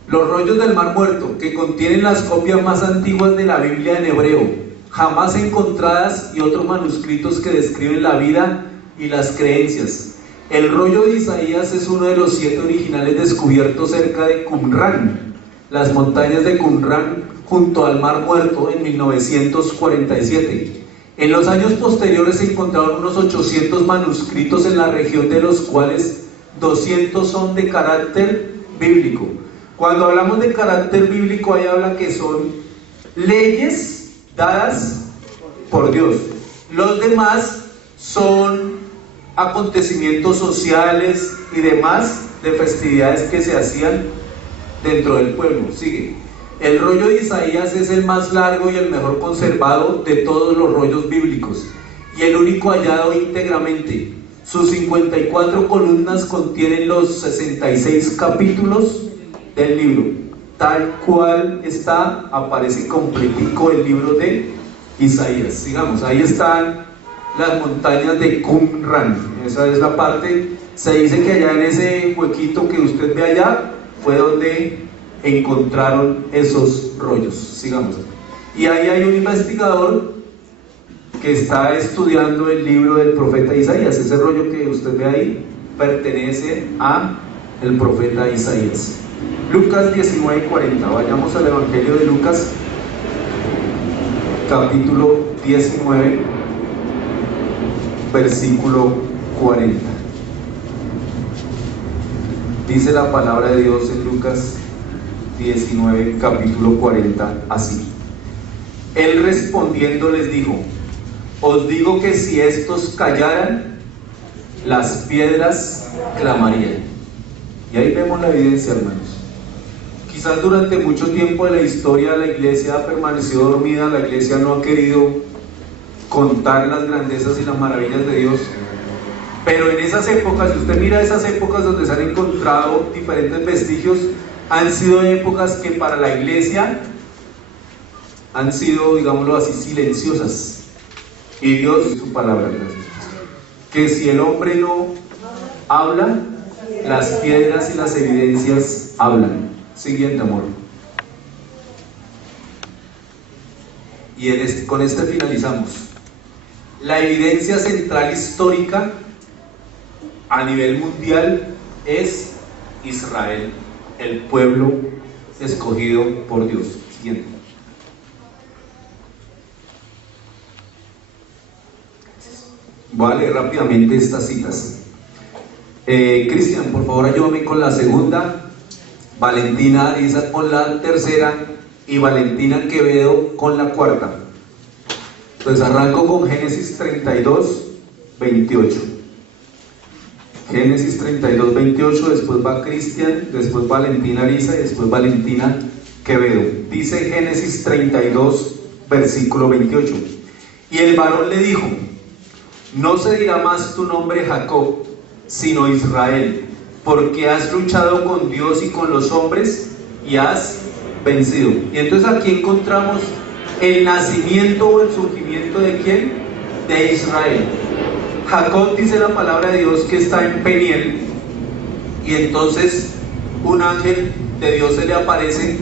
Los rollos del Mar Muerto, que contienen las copias más antiguas de la Biblia en hebreo, jamás encontradas, y otros manuscritos que describen la vida y las creencias. El rollo de Isaías es uno de los 7 originales descubiertos cerca de Qumran, las montañas de Qumran, junto al Mar Muerto, en 1947. En los años posteriores se encontraron unos 800 manuscritos en la región, de los cuales 200 son de carácter bíblico. Cuando hablamos de carácter bíblico, ahí habla que son leyes dadas por Dios. Los demás son acontecimientos sociales y demás de festividades que se hacían dentro del pueblo. Sigue. El rollo de Isaías es el más largo y el mejor conservado de todos los rollos bíblicos, y el único hallado íntegramente. Sus 54 columnas contienen los 66 capítulos del libro. Tal cual está, aparece completico el libro de Isaías. Sigamos, ahí están las montañas de Qumran. Esa es la parte. Se dice que allá en ese huequito que usted ve allá fue donde encontraron esos rollos. Sigamos. Y ahí hay un investigador que está estudiando el libro del profeta Isaías. Ese rollo que usted ve ahí pertenece a el profeta Isaías. Lucas 19:40. Vayamos al Evangelio de Lucas, capítulo 19, versículo 40. Dice la palabra de Dios en Lucas 19, capítulo 40, así: Él respondiendo les dijo: os digo que si estos callaran, las piedras clamarían. Y ahí vemos la evidencia, hermanos. Quizás durante mucho tiempo de la historia la iglesia ha permanecido dormida, la iglesia no ha querido contar las grandezas y las maravillas de Dios. Pero en esas épocas, si usted mira esas épocas donde se han encontrado diferentes vestigios, han sido épocas que para la iglesia han sido, digámoslo así, silenciosas. Y Dios, su palabra, que si el hombre no habla, las piedras y las evidencias hablan. Siguiente, amor. Y con este finalizamos. La evidencia central histórica a nivel mundial es Israel, el pueblo escogido por Dios. Siguiente. Voy a leer rápidamente estas citas. Cristian, por favor, ayúdame con la segunda. Valentina Ariza con la tercera. Y Valentina Quevedo con la cuarta. Entonces arranco con Génesis 32, 28. Génesis 32, 28. Después va Cristian, después Valentina Ariza y después Valentina Quevedo. Dice Génesis 32, versículo 28. Y el varón le dijo: no se dirá más tu nombre Jacob, sino Israel, porque has luchado con Dios y con los hombres y has vencido. Y entonces aquí encontramos el nacimiento o el surgimiento ¿de quién? De Israel. Jacob, dice la palabra de Dios, que está en Peniel, y entonces un ángel de Dios se le aparece,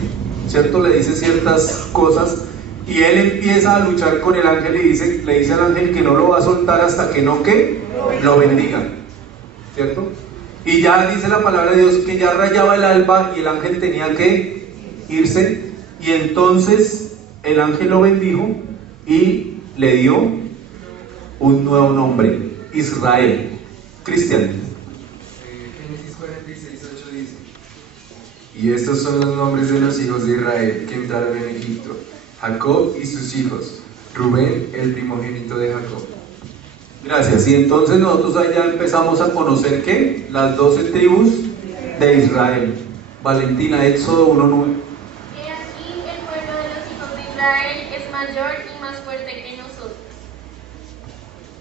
¿cierto? Le dice ciertas cosas, Y él empieza a luchar con el ángel y le dice al ángel que no lo va a soltar hasta que no que lo bendiga, ¿cierto? Y ya dice la palabra de Dios que ya rayaba el alba y el ángel tenía que irse, y entonces el ángel lo bendijo y le dio un nuevo nombre, Israel. Cristian. Génesis 46:8 dice: Y estos son los nombres de los hijos de Israel que entraron en Egipto: Jacob y sus hijos, Rubén, el primogénito de Jacob. Gracias. Y entonces nosotros allá empezamos a conocer que las 12 tribus de Israel. Valentina, Éxodo 1:9. He aquí el pueblo de los hijos de Israel es mayor y más fuerte que nosotros.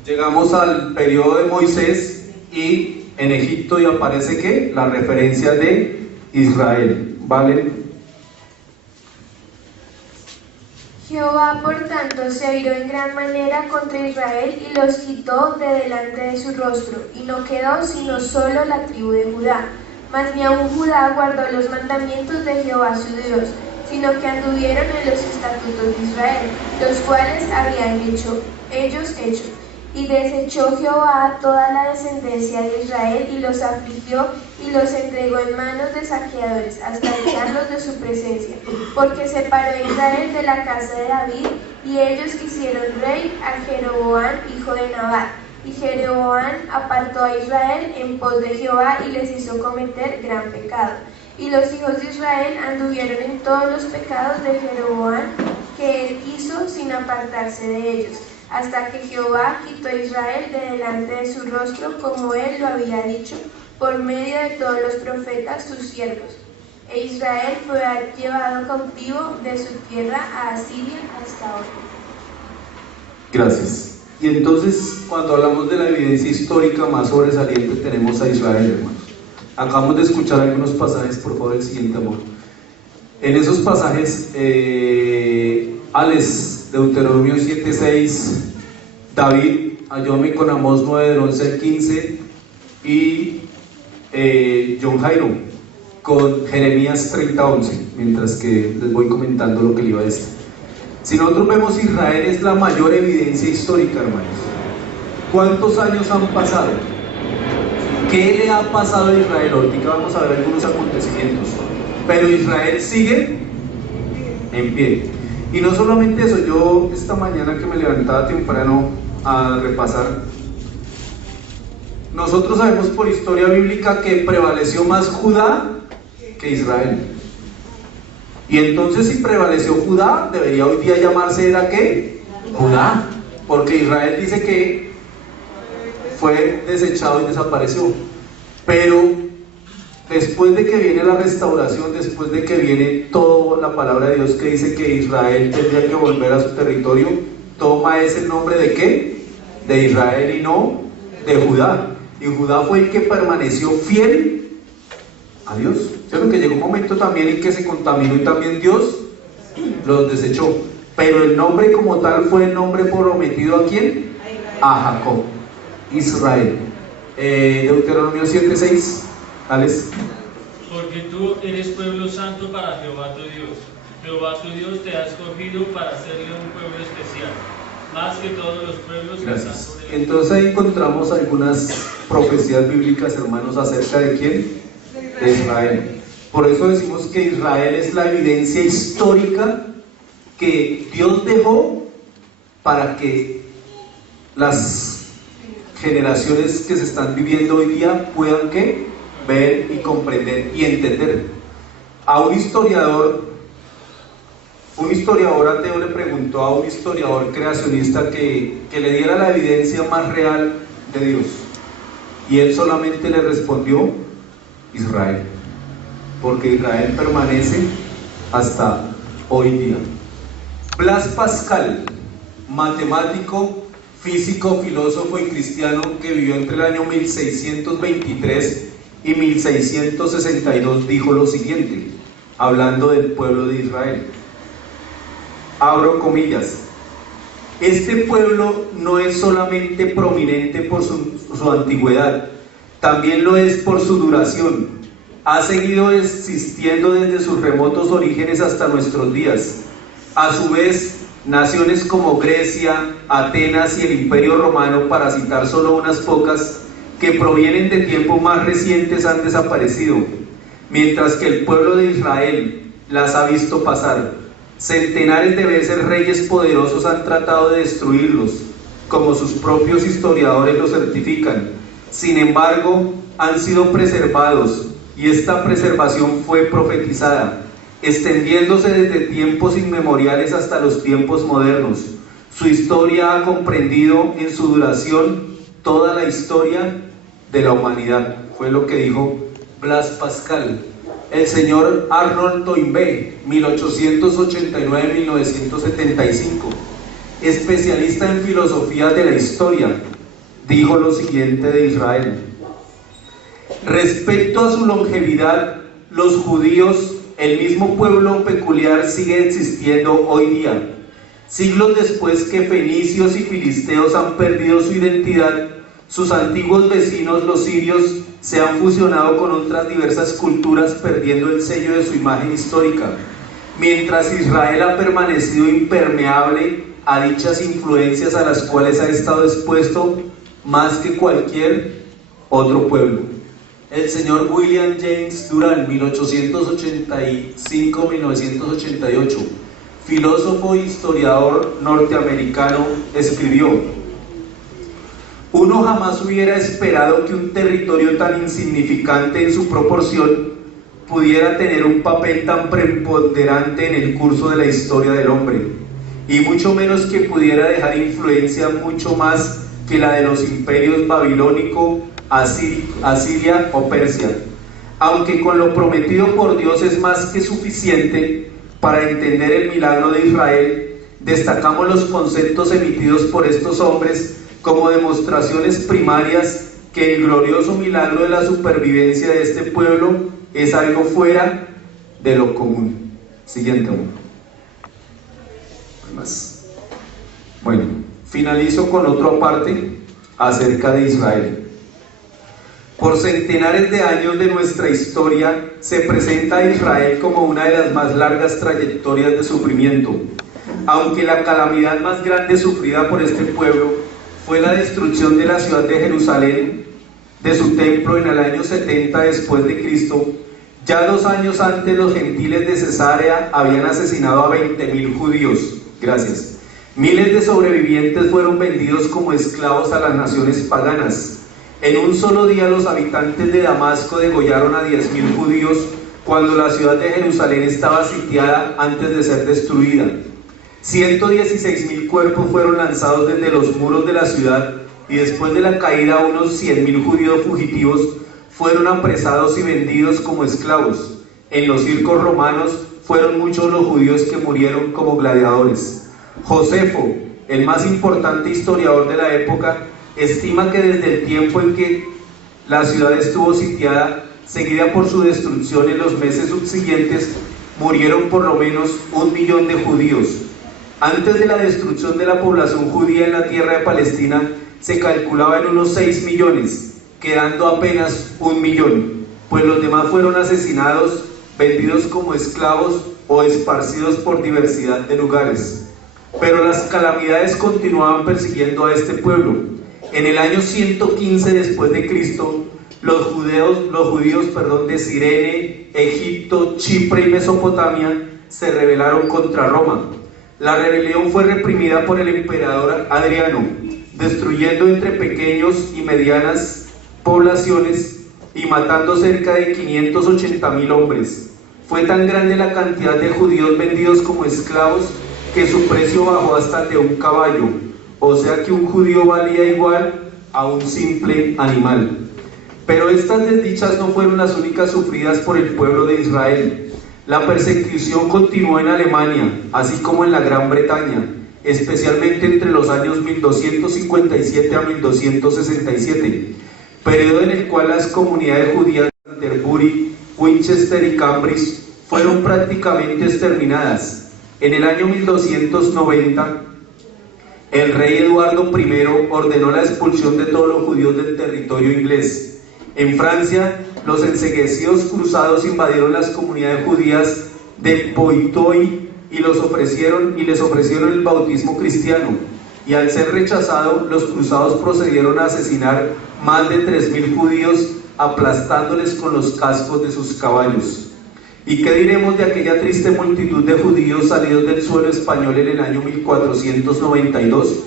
Llegamos al periodo de Moisés y en Egipto y aparece que la referencia de Israel, ¿vale? Jehová, por tanto, se airó en gran manera contra Israel y los quitó de delante de su rostro, y no quedó sino solo la tribu de Judá. Mas ni aun Judá guardó los mandamientos de Jehová su Dios, sino que anduvieron en los estatutos de Israel, los cuales habían ellos hecho. Y desechó Jehová toda la descendencia de Israel y los afligió y los entregó en manos de saqueadores hasta echarlos de su presencia, porque separó a Israel de la casa de David, y ellos hicieron rey a Jeroboam hijo de Nabat. Y Jeroboam apartó a Israel en pos de Jehová y les hizo cometer gran pecado. Y los hijos de Israel anduvieron en todos los pecados de Jeroboam que él hizo sin apartarse de ellos, hasta que Jehová quitó a Israel de delante de su rostro, como él lo había dicho, por medio de todos los profetas sus siervos. E Israel fue llevado cautivo de su tierra a Asiria hasta hoy. Gracias. Y entonces, cuando hablamos de la evidencia histórica más sobresaliente, tenemos a Israel, hermanos. Acabamos de escuchar algunos pasajes, por favor, el siguiente, amor. En esos pasajes, Alex, Deuteronomio 7:6, David, ayúdame con Amós 9, del 11 al 15, y John Jairo, con Jeremías 30:11, mientras que les voy comentando lo que le iba a decir. Si nosotros vemos, Israel es la mayor evidencia histórica, hermanos. ¿Cuántos años han pasado? ¿Qué le ha pasado a Israel? Ahorita vamos a ver algunos acontecimientos, pero Israel sigue en pie. Y no solamente eso, yo esta mañana que me levantaba temprano a repasar, nosotros sabemos por historia bíblica que prevaleció más Judá que Israel. Y entonces, si prevaleció Judá, debería hoy día llamarse, ¿era qué? Judá, porque Israel dice que fue desechado y desapareció. Pero después de que viene la restauración, después de que viene toda la palabra de Dios que dice que Israel tendría que volver a su territorio, toma ese nombre ¿de qué? De Israel y no de Judá. Y Judá fue el que permaneció fiel a Dios. ¿Cierto? Que llegó un momento también en que se contaminó y también Dios los desechó. Pero el nombre como tal fue el nombre prometido ¿a quién? A Jacob, Israel. Deuteronomio 7:6. Alex. Porque tú eres pueblo santo para Jehová tu Dios. Jehová tu Dios te ha escogido para hacerle un pueblo especial, más que todos los pueblos que están sobre él. Entonces ahí encontramos algunas profecías bíblicas, hermanos, acerca de ¿quién? De Israel. Por eso decimos que Israel es la evidencia histórica que Dios dejó para que las generaciones que se están viviendo hoy día puedan ¿qué? Ver y comprender y entender. A un historiador ateo le preguntó a un historiador creacionista que le diera la evidencia más real de Dios, y él solamente le respondió: Israel, porque Israel permanece hasta hoy día. Blas Pascal, matemático, físico, filósofo y cristiano que vivió entre el año 1623 y 1662, dijo lo siguiente, hablando del pueblo de Israel. Abro comillas: este pueblo no es solamente prominente por su antigüedad, también lo es por su duración. Ha seguido existiendo desde sus remotos orígenes hasta nuestros días. A su vez, Naciones como Grecia, Atenas y el Imperio Romano, para citar solo unas pocas, que provienen de tiempos más recientes, han desaparecido, mientras que el pueblo de Israel las ha visto pasar. Centenares de veces reyes poderosos han tratado de destruirlos, como sus propios historiadores lo certifican. Sin embargo, han sido preservados, y esta preservación fue profetizada, extendiéndose desde tiempos inmemoriales hasta los tiempos modernos. Su historia ha comprendido en su duración toda la historia de la humanidad. Fue lo que dijo Blaise Pascal. El señor Arnold Toynbee, 1889-1975, especialista en filosofía de la historia, dijo lo siguiente de Israel: respecto a su longevidad, los judíos, el mismo pueblo peculiar, sigue existiendo hoy día. Siglos después que fenicios y filisteos han perdido su identidad, sus antiguos vecinos, los sirios, se han fusionado con otras diversas culturas, perdiendo el sello de su imagen histórica, mientras Israel ha permanecido impermeable a dichas influencias a las cuales ha estado expuesto más que cualquier otro pueblo. El señor William James Durant, 1885-1988, filósofo e historiador norteamericano, escribió: uno jamás hubiera esperado que un territorio tan insignificante en su proporción pudiera tener un papel tan preponderante en el curso de la historia del hombre, y mucho menos que pudiera dejar influencia mucho más que la de los imperios babilónico, Asiria o Persia. Aunque con lo prometido por Dios es más que suficiente para entender el milagro de Israel, destacamos los conceptos emitidos por estos hombres como demostraciones primarias que el glorioso milagro de la supervivencia de este pueblo es algo fuera de lo común. Siguiente uno. Más. Bueno, finalizo con otro aparte acerca de Israel. Por centenares de años de nuestra historia se presenta a Israel como una de las más largas trayectorias de sufrimiento. Aunque la calamidad más grande sufrida por este pueblo fue la destrucción de la ciudad de Jerusalén, de su templo, en el año 70 después de Cristo, ya 2 años antes los gentiles de Cesarea habían asesinado a 20.000 judíos. Gracias. Miles de sobrevivientes fueron vendidos como esclavos a las naciones paganas. En un solo día los habitantes de Damasco degollaron a 10.000 judíos cuando la ciudad de Jerusalén estaba sitiada antes de ser destruida. 116.000 cuerpos fueron lanzados desde los muros de la ciudad, y después de la caída unos 100.000 judíos fugitivos fueron apresados y vendidos como esclavos. En los circos romanos fueron muchos los judíos que murieron como gladiadores. Josefo, el más importante historiador de la época, estima que desde el tiempo en que la ciudad estuvo sitiada, seguida por su destrucción en los meses subsiguientes, murieron por lo menos 1 millón de judíos. Antes de la destrucción de la población judía en la tierra de Palestina, se calculaba en unos 6 millones, quedando apenas 1 millón, pues los demás fueron asesinados, vendidos como esclavos o esparcidos por diversidad de lugares. Pero las calamidades continuaban persiguiendo a este pueblo. En el año 115 después de Cristo, los judíos de Cirene, Egipto, Chipre y Mesopotamia se rebelaron contra Roma. La rebelión fue reprimida por el emperador Adriano, destruyendo entre pequeños y medianas poblaciones y matando cerca de 580.000 hombres. Fue tan grande la cantidad de judíos vendidos como esclavos que su precio bajó hasta el de un caballo, o sea que un judío valía igual a un simple animal. Pero estas desdichas no fueron las únicas sufridas por el pueblo de Israel. La persecución continuó en Alemania, así como en la Gran Bretaña, especialmente entre los años 1257 a 1267, periodo en el cual las comunidades judías de Canterbury, Winchester y Cambridge fueron prácticamente exterminadas. En el año 1290, el rey Eduardo I ordenó la expulsión de todos los judíos del territorio inglés. En Francia, los enceguecidos cruzados invadieron las comunidades judías de Poitou y les ofrecieron el bautismo cristiano, y al ser rechazado, los cruzados procedieron a asesinar más de 3.000 judíos, aplastándoles con los cascos de sus caballos. ¿Y qué diremos de aquella triste multitud de judíos salidos del suelo español en el año 1492?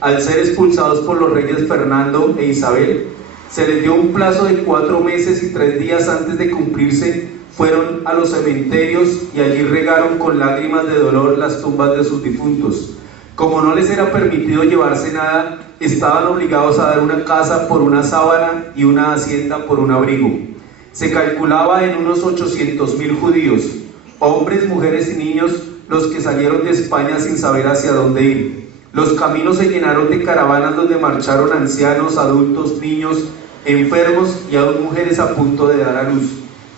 Al ser expulsados por los reyes Fernando e Isabel, se les dio un plazo de 4 meses y 3 días antes de cumplirse, fueron a los cementerios y allí regaron con lágrimas de dolor las tumbas de sus difuntos. Como no les era permitido llevarse nada, estaban obligados a dar una casa por una sábana y una hacienda por un abrigo. Se calculaba en unos 800.000 judíos, hombres, mujeres y niños, los que salieron de España sin saber hacia dónde ir. Los caminos se llenaron de caravanas donde marcharon ancianos, adultos, niños, enfermos y aún mujeres a punto de dar a luz.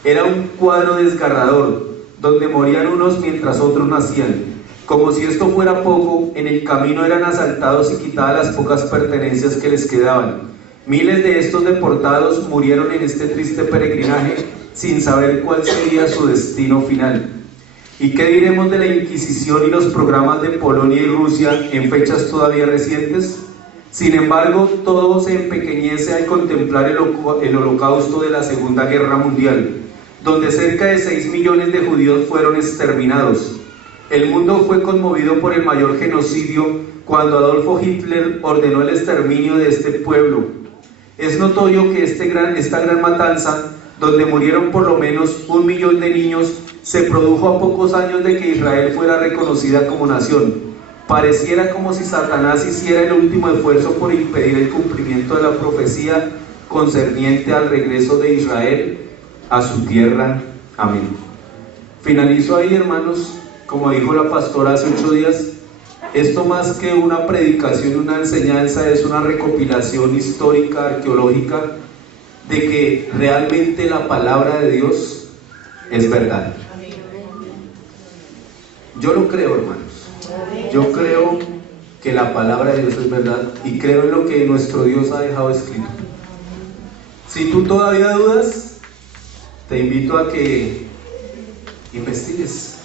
Era un cuadro desgarrador, donde morían unos mientras otros nacían. Como si esto fuera poco, en el camino eran asaltados y quitadas las pocas pertenencias que les quedaban. Miles de estos deportados murieron en este triste peregrinaje sin saber cuál sería su destino final. ¿Y qué diremos de la Inquisición y los programas de Polonia y Rusia en fechas todavía recientes? Sin embargo, todo se empequeñece al contemplar el holocausto de la Segunda Guerra Mundial, donde cerca de 6 millones de judíos fueron exterminados. El mundo fue conmovido por el mayor genocidio cuando Adolfo Hitler ordenó el exterminio de este pueblo. Es notorio que esta gran matanza, donde murieron por lo menos 1 millón de niños, se produjo a pocos años de que Israel fuera reconocida como nación. Pareciera como si Satanás hiciera el último esfuerzo por impedir el cumplimiento de la profecía concerniente al regreso de Israel a su tierra. Amén. Finalizo ahí, hermanos. Como dijo la pastora hace 8 días, esto más que una predicación, una enseñanza, es una recopilación histórica, arqueológica, de que realmente la palabra de Dios es verdad. Yo lo creo, hermanos. Yo creo que la palabra de Dios es verdad y creo en lo que nuestro Dios ha dejado escrito. Si tú todavía dudas, te invito a que investigues.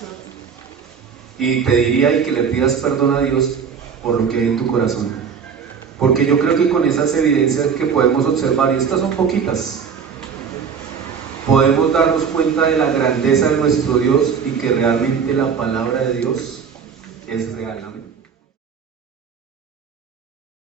Y te diría y que le pidas perdón a Dios por lo que hay en tu corazón. Porque yo creo que con esas evidencias que podemos observar, y estas son poquitas, podemos darnos cuenta de la grandeza de nuestro Dios y que realmente la palabra de Dios es real. Amén.